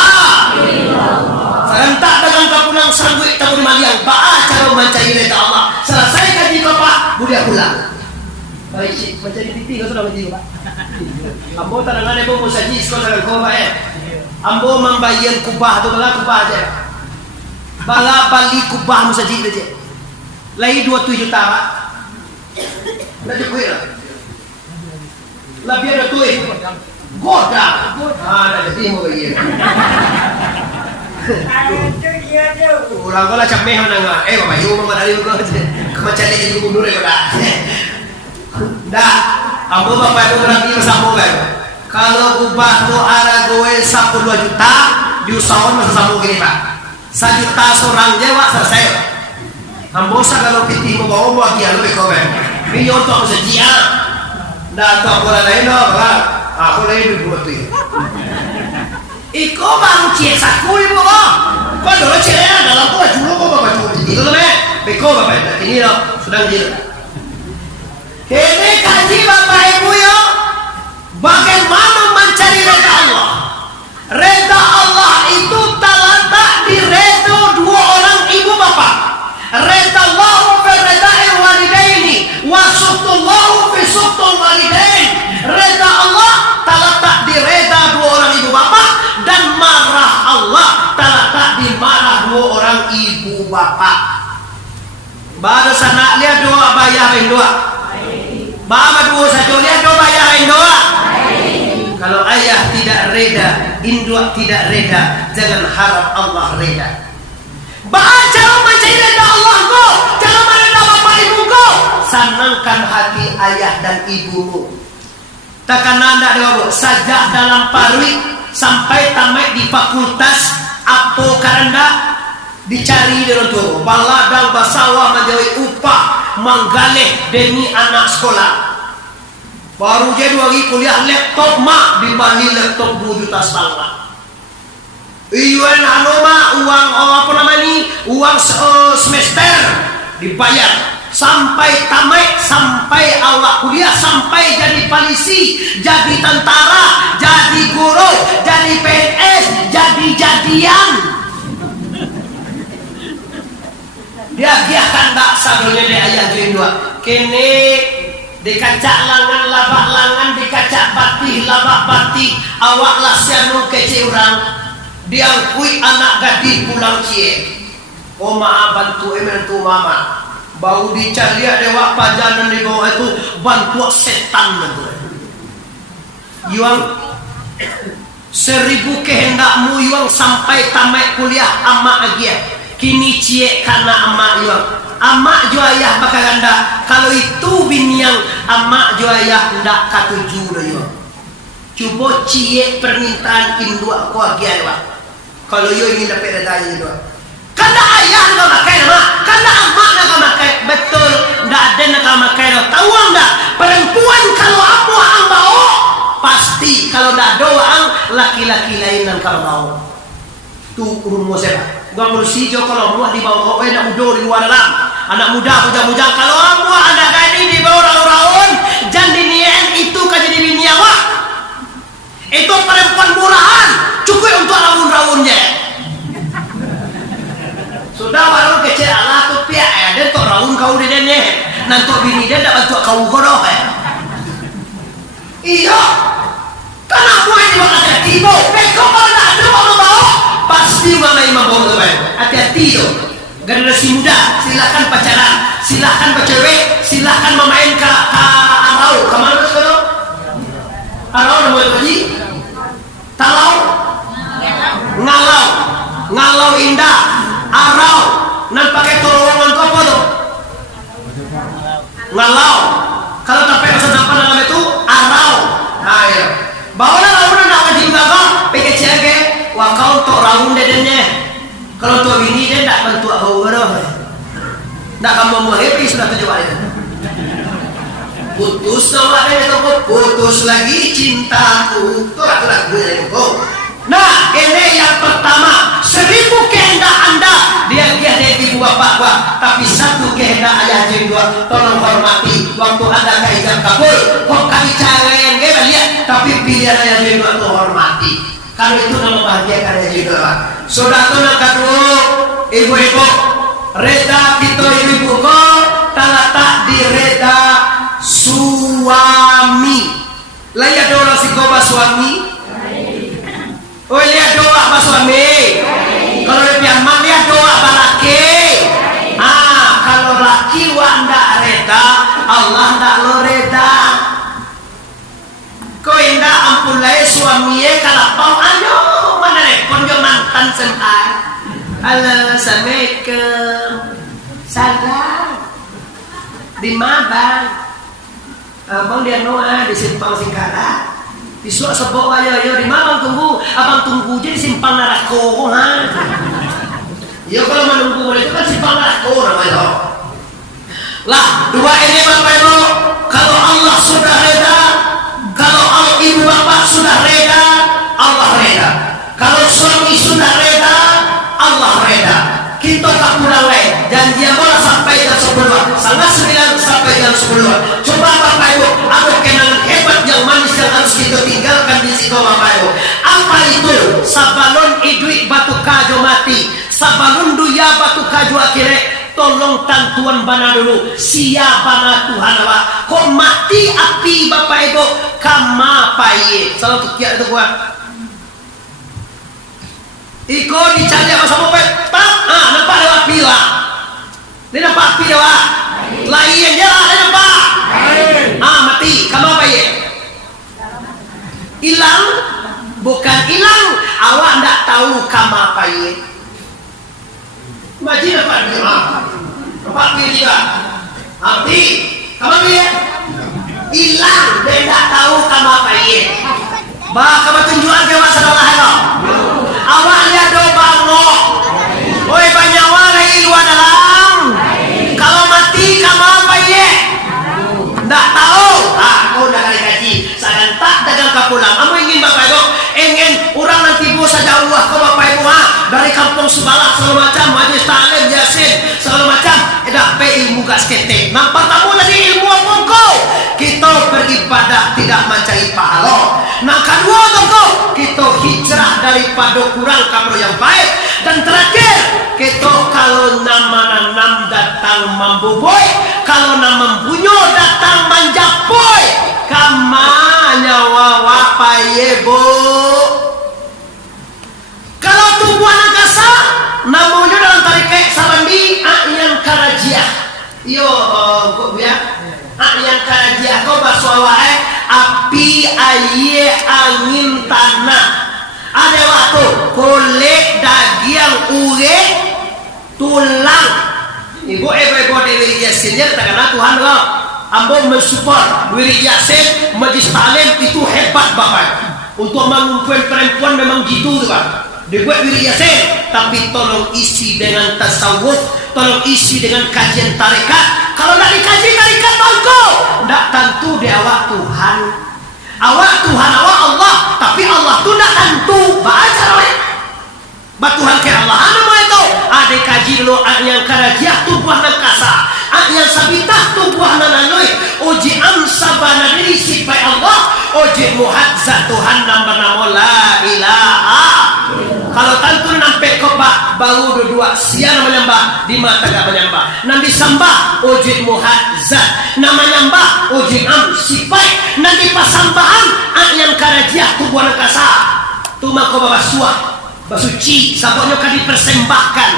Serentak dengan kapulang sanggup tabur maliang ba'a cara mencari reda Allah. Selesai kaji Bapak, budia pulang. Baik cik, mencari titik kau sudah mencari Pak. Ambo tanangan ibu musaji sekolah dengan kau Pak. Ambo membayar kubah tu bala kubah aja. Bala bali kubah musaji aja. Lagi 27 juta Pak. Dah cukup lah. Lebih ada tuih. Goda. Dah jadi mau bayar. Orang kau lah capek mana? Bapak Ibu mama dari kau kemacaan jadi gubernur ya dah. Dah, ambo Bapak Ibu berarti bersama kan? Kalau kubah tu ada gue 10 juta, diusahakan masa sambung gini Pak. 1 juta seorang Jawa selesai. Ambo kalau piti mau bawa dia lebih kau kan? Ini untuk aku sejia. Dah tu aku lain dong, Pak. Aku lain dulu tu. Iko bang cek saku ibu kok. Kau dulu ceknya dalam kau dulu kau bapak dulu di dalam beko bapak ini loh sedang di. Ini kaji Bapak Ibu yo. Bagaimana mencari reda Allah? Reda Allah itu terletak di reda dua orang ibu bapak. Reda Allah fi reda'il walidaini wa sutullahu fi sutul walidain. Reda Allah terletak di reda dua orang ibu bapak dan marah Allah terletak di marah dua orang ibu bapak. Baru sana lihat doa bayarin doa. Mama dua satu lihat doa bayarin doa. Kalau ayah tidak reda, induk tidak reda, jangan harap Allah reda. Baca mencari reda Allah kau, jangan mereda bapak ibu kau. Senangkan hati ayah dan ibumu. Takkan anda doa sajak dalam parwi sampai tamat di fakultas apa karena dicari dengan tu baladang basawa menjauhi upah menggalih demi anak sekolah baru je 2 hari kuliah laptop mak dibagi laptop 2 juta setengah iuan anoma uang apa namanya ni uang semester dibayar sampai tamat sampai awak kuliah sampai jadi polisi jadi tentara jadi guru jadi PNS jadi jadian dia kan tak sadonya dia ayah green 2 kene dikacak langan labak langan dikacak batih labak batih awak lah sianu kece orang diangkui anak gadis pulang cie oh maaf bantu tu mama bau dicari dewa pajanan di bawah itu bantu setan itu yang 1000 kehendakmu yang sampai tamat kuliah amak lagi kini cie karena amak yang amak jo ayah bakal anda kalau itu bini yang amak jo ayah ndak katuju dah coba cie permintaan induk aku lagi kalau yo ingin dapat datanya itu karena ayah nak makai nama karena amak nak makai betul ndak ada nak makai tahu enggak perempuan kalau apa ang bau pasti kalau ndak doang laki-laki lain yang kalau bau tu rumus saya gua bersih jo kalau muat di bawah kau nak muda di luar dalam anak muda bujang-bujang kalau muat anak gadis di bawah raun-raun jangan dinien itu kan jadi bini awak itu perempuan murahan cukup untuk raun-raunnya sudah warung kecil Allah tu pihak ada tu raun kau dia ni nanti bini dia tak bantu kau kodoh iya kenapa ini bakal tiba kau kalau nak ada orang bawa pasti mama imam bawa tu hati-hati tu generasi muda silakan pacaran silakan bercewek silakan memain ke arau kemana tu sekarang arau nama tu lagi talau Bawa lawan nak kaji gagal, pakai ciage, wah kau tok raun dedenya. Kalau tua bini dia tak bantu aku berdoa. Tak kamu mau happy sudah tujuh kali. Putus nama dia tu, putus lagi cintaku. Tu lah gue yang Nah, ini yang pertama. 1000 kehendak anda dia ibu bapak gua, tapi satu kehendak ayah jenggot. Tolong hormati waktu anda kaijab kabul. Kok kali cara yang dia lihat, tapi pilihan ayah jenggot tu hormati. Kalau itu nama bahagia karya jenggot. Sudah tu nak kedua, ibu-ibu reda kita ibu-ibu kau tak di reda suami. Layak doa si kau suami. Oh lihat doa pak suami. Kalau lebih aman lihat doa pak laki. Kalau laki wa ndak reda, Allah ndak lo reda. Kau indah ampun lai suami kalau pau ayo mana repon jo mantan semar. Halo assalamualaikum. Salam. Di mana bang? Abang dia noa di simpang Singkara. Disuak sebok aja, yo di mana tunggu? Abang tunggu jadi simpang Narako, ha? Yo kalau menunggu itu kan simpang Narako namanya. Lah, dua ini bapak ibu, kalau Allah sudah reda, kalau ibu bapak sudah reda, Allah reda. Kalau suami sudah reda, Allah reda. Kita tak pulang lain, dan dia bola sampai jam 10, sangat 9 sampai jam 10. Coba bapak ibu, ada kenangan hebat yang manis yang harus kita tinggalkan di situ bapak ibu. Apa itu? Sabalon idui batu kajo mati, sabalon duya batu kajo akhirnya. Tolong tantuan bana dulu, siapa Tuhan awak? Kok mati api bapak ibu? Kama paye. Salah tukiak itu gua. Iko dicari apa sama pet? Nampak lewat pila. Dia nampak api lewat. Lain je lah, dia nampak. Mati. Kamu apa ya? Hilang? Bukan hilang. Awak tak tahu kamu apa ya? Majin apa dia? Nampak api juga. Mati. Kamu apa ya? Hilang. Dia tak tahu kamu apa ya? Kamu tunjukkan ke masalah itu. Awak lihat do bangok. Oi banyawa lagi luar dalam. Kalau mati kamu apa ye? Tak tahu. Aku dah kali kaji. Saya tak dagang kapulang. Kamu ingin bapak ibu? Ingin orang nanti bu saja Allah ke bapak ibu dari kampung Sebalak segala macam, majlis taklim Yasin segala macam. Dah pe ilmu gas ketek. Nampak kamu lagi ilmu apa kau? Kita beribadah tidak mencari pahala. Nah kedua toko kita hijrah daripada kurang kamu yang baik. Dan terakhir kita kalau nama nam datang membuboy, kalau nama bunyo datang manjapoy, kamanya wawa ye bu. Kalau tumbuhan angkasa namanya dalam tarik sabandi yang karajia. Yo kok biar yang karajia kau baswawae api aye angin tanah. Ada waktu kulit daging ure tulang. Ibu Dewi Yasin ya karena Tuhan loh. Ambo mensupport Wiri Yasin majlis taklim itu hebat bapak. Untuk mengumpulkan perempuan memang gitu pak. Dibuat Wiri Yasin, tapi tolong isi dengan tasawuf, tolong isi dengan kajian tarekat. Kalau nak dikaji tarekat bangko, tidak tentu dia awak Tuhan. Awak Tuhan awak Allah, tapi Allah tu nak tentu. Baca oleh Tuhan ke Allah. Nama itu. Ada kaji dulu yang karajiah tubuh angkasa, yang sabitah tubuh nananoi. Uji amsabana diri sipai Allah, uji muhadzat Tuhan nama la ilaha. Kalau tentu nampak kopak baru dua siang menyembah di mata gak menyembah. Nanti sembah uji muhadzat, nama nyembah uji amsipai. Nanti pasambahan yang karajiah tubuh angkasa. Tuma ko babasuah basuci sabonyo kan dipersembahkan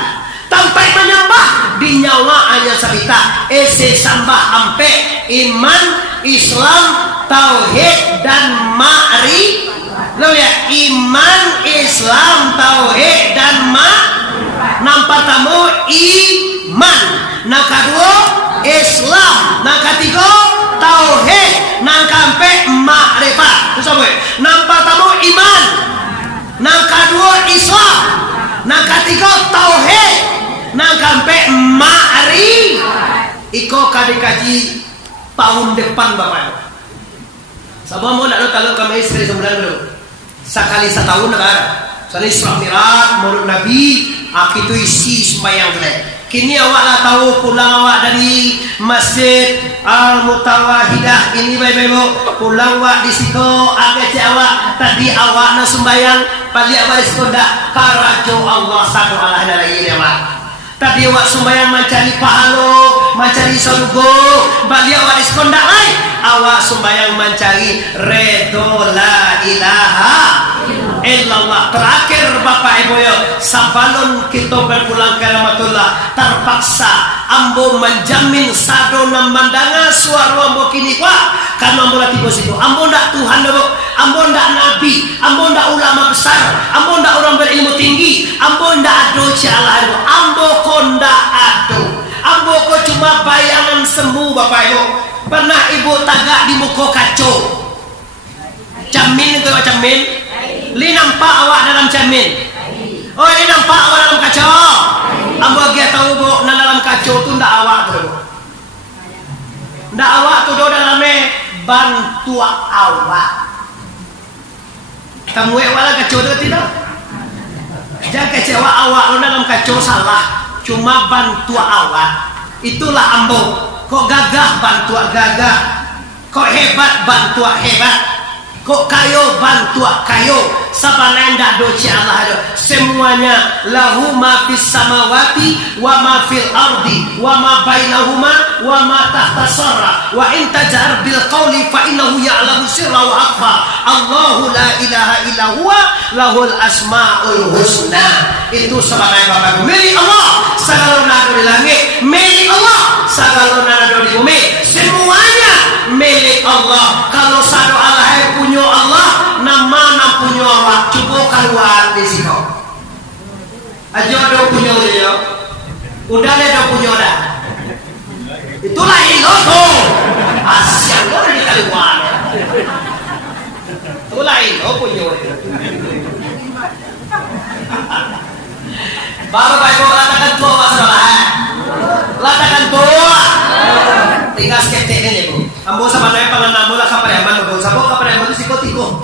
sampai menyembah di nyawa hanya sabita ese sambah ampe iman Islam tauhid dan lo ya iman Islam tauhid dan nampak tamu iman nah kedua Islam nah ketiga tauhid nah kampe ma'rifat terus apa nampak Nang katiga tauhid. Nang kampe ma'ri. Iko kadikaji tahun depan Bapak. Sama mau nak kalau kami istri sembilan dulu. Sekali setahun negara. Soalnya Isra Mi'raj menurut Nabi, itu isi sembahyang tadi. Kini awaklah tahu pulang awak dari Masjid Al-Mutawahidah ini baik-baik pulang awak di situ agak awak tadi awak nak sembahyang balik awak di situ dak karajo Allah satu Allah dalam ini awak. Tadi awak sembahyang mencari pahala, mencari surga, balik awak di situ dak lain. Awak sembahyang mencari redha la ilaha illallah. Terakhir Bapak Ibu ya, sebelum kita berpulang ke rahmatullah terpaksa ambo menjamin sado namandanga suara ambo kini kwa karena ambo tiba situ ambo ndak Tuhan ambo ndak nabi, ambo ndak ulama besar, ambo ndak orang berilmu tinggi, ambo ndak ado Allah, ambo konda ado, ambo ko cuma bayangan semu Bapak Ibu. Pernah ibu tagak di muka kacau jamin itu jamin li nampak awak dalam jamin oh ini nampak awak dalam kacau ambo dia tahu bu dalam kacau tu ndak awak tu ndak awak tu do dalamnya bantu awak kamu awak kacau tu tidak jangan kecewa awak lo dalam kacau salah cuma bantu awak itulah ambo. Kok gagah bantu gagah, kok hebat bantu hebat, kok kayo bantu kayo. Sabana ndak doci Allah ada. Semuanya lahu ma fis samawati wa ma fil ardi wa ma bainahuma wa ma tahta sarra wa in tajhar bil qawli fa innahu ya'lamu sirra wa akhfa. Allahu la ilaha illa huwa lahul asmaul husna. Itu sebagai Bapak milik Allah. Segala nado di langit milik Allah. Segala nado di bumi semuanya milik Allah. Kalau satu Allah punya Allah, nama punya Allah. Coba keluar di sini. Aja ada punya dia. Udah ada punya dah. Itulah ilo tuh. Asyik lo di keluar. Itulah ilo punya dia. Bapak Ibu latakan tua masalah. Latakan tua. Tinggal seketik ini Bu. Ambo sama naya pangan lah kapareman Bu. Sabo kapareman itu sikotiko.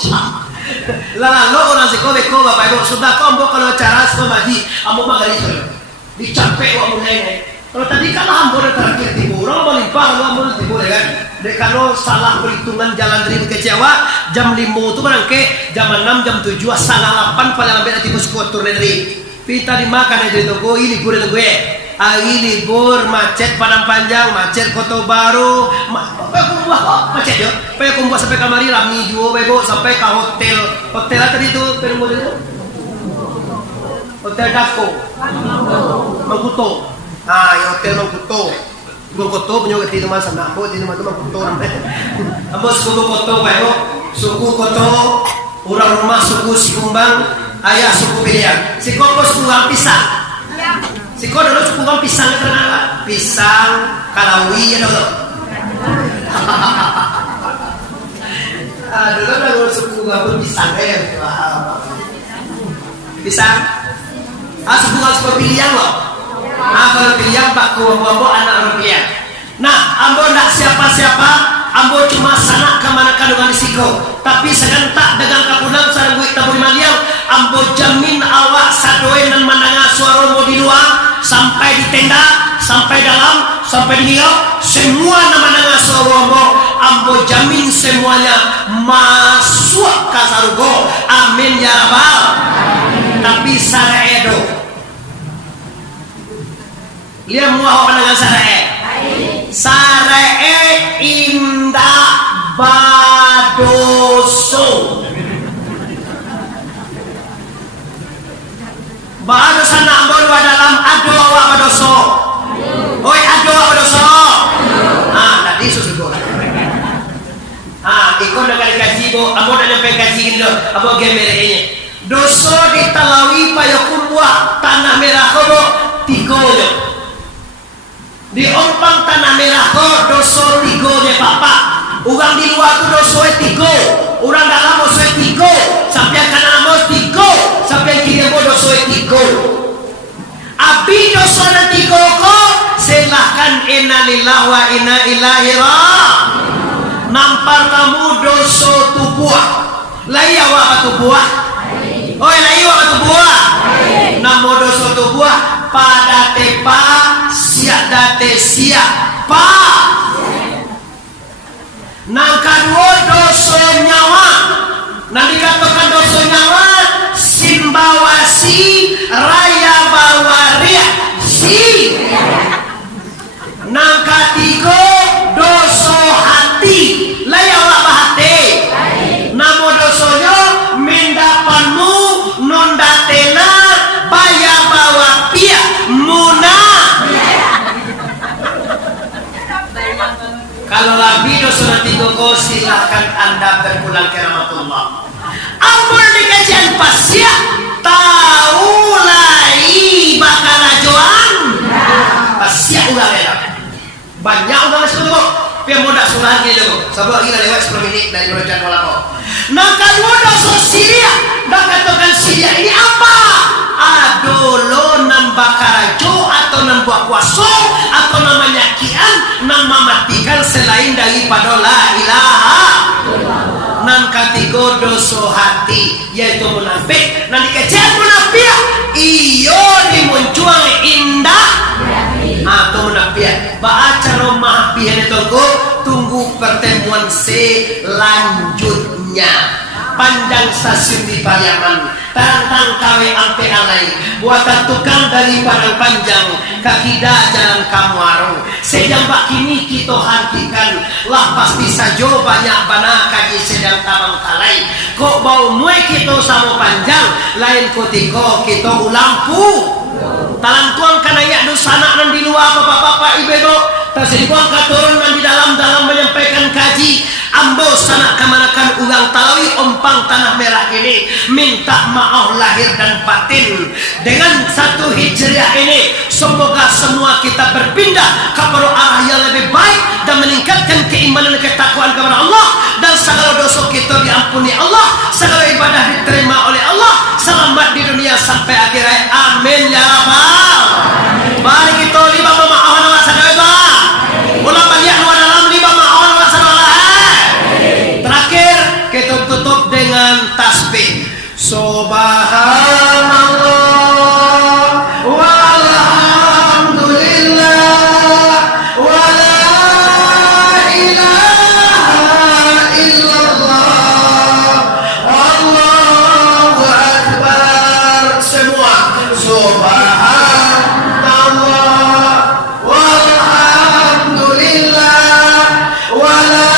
Lalu orang sikotiko Bapak Ibu sudah kombo kalau cara semadi ambo magari itu. Dicapek ambo nene. Kalau tadi kan ambo udah terakhir tibu. Orang melimpah lu ambo tibu ya kan. Dek kalau salah perhitungan jalan dari kecewa jam 5 itu barang ke jam 6 jam 7 salah 8 paling ambil tibu skuter dari. Pita dimakan aja itu ini libur itu gue. Hari libur macet Padang Panjang, macet Kota Baru, macet yo. Pakai kumbah sampai kamari rami dua, bebo sampai ke hotel. Hotel tadi itu perumah itu. Hotel Dako, Mangkuto. Ah, ya hotel Mangkuto. Mangkuto punya di teman sama ambo, di teman Mangkuto namanya. Ambo suku Koto, bebo suku Koto, orang rumah suku Sikumbang. Ayah suku pilihan, si koko suku pisang, si koko dulu suku pisang itu apa? Pisang, kalawi ya dulu. Dulu dulu suku pisang ya, pisang. Suku pilihan loh. Kalau pilihan pak kuambo anak orang pilihan. Nah, ambo ndak siapa-siapa, ambo cuma sanak kemana kandungan risiko. Tapi segentak dengan kapunang sarang gue tabur maliau, ambo jamin awak sadoen dan mananga suara mau di luar, sampai di tenda, sampai dalam, sampai di niau, semua mananga suara ambo jamin semuanya masuk ke sarugo. Amin ya rabbal. Tapi saraedo, lihat muah pandangan sarae. Sarae indah badoso. Badoso nak bawa dalam ado awak badoso. Oi ado awak badoso. Tadi susu gua. Ikut dengan kaji bo, amo dah nyampe kaji gini loh, amo gemere ini. Doso ditalawi payakumwa tanah merah kobo tigoyo. Di ompang tanah merah kok doso tigo de papa. Orang di luar tu doso tigo, orang dalam doso tigo, sampai kanan mo tigo, sampai kiri mo doso tigo. Abi dosa nanti koko silahkan innalillahi wa inna ilaihi raji'un. Nampar kamu dosa tubuh. Laya wa tubuh. Oh laya wa tubuh. Namo dosa tubuh pada tepa siap date siapa. Nang kedua dosa nyawa. Nanti katakan dosa nyawa simbawasi raya bawaria si. Nang ketiga dosa hati layawa hati. Namo dosonya mendapanmu nondatena baya bawa pia muna. Kalau lagi dosa nanti koko silahkan anda berpulang ke rahmatullah. Ampun dikajian pasya tahu lai bakal ajoan pasya ulang ya. Banyak ulang masuk tu. Pian muda surah ni dulu. Sebab kita lewat 10 minit dari belajar kolako. Nak muda Syria. Dah katakan Syria ini apa? Adolo nam bakarajo atau nam buah kuaso atau namanya kian nam mematikan selain daripada la ilaha. Nam ketiga dosa hati yaitu munafik. Nanti kecil munafik iyo dimuncuang indah atau munafik. Baca rumah pian tunggu pertemuan selanjutnya. Panjang stasiun di Pariaman tantang kawe ampe alai buatan tukang dari Padang Panjang kakida jalan Kamuaro sedang bak kini kita hentikan lah pasti saja banyak bana kaji sedang tabang kalai kok bau muai kita sama panjang lain kutiko kita ulampu talang tuang kanayak dosana nan di luar bapak-bapak ibu tersibuang katurun nan di dalam menyampaikan kaji ambo sanak kamanakan ulang talawi ompang tanah merah ini minta maaf lahir dan batin dengan satu hijriah ini semoga semua kita berpindah kepada arah yang lebih baik dan meningkatkan keimanan dan ketakwaan kepada Allah dan segala dosa kita diampuni Allah segala ibadah diterima oleh Allah selamat di dunia sampai akhirat amin ya rabbal mari kita lima memaafkan Allah segala ulama lihat luar dalam lima memaafkan Allah segala terakhir kita tutup dengan tasbih subhanallah walhamdulillah wa la ilaha illallah Allahu akbar semua subhanallah walhamdulillah wa la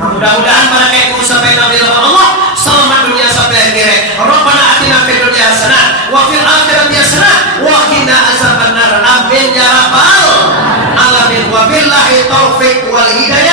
mudah-mudahan para kaiku sampai nabi Allah selamat dunia sampai akhirat. Rabbana atina fid dunya hasanah wa fil akhirati hasanah wa qina azabannar amin ya rabbal alamin wa billahi taufiq wal hidayah.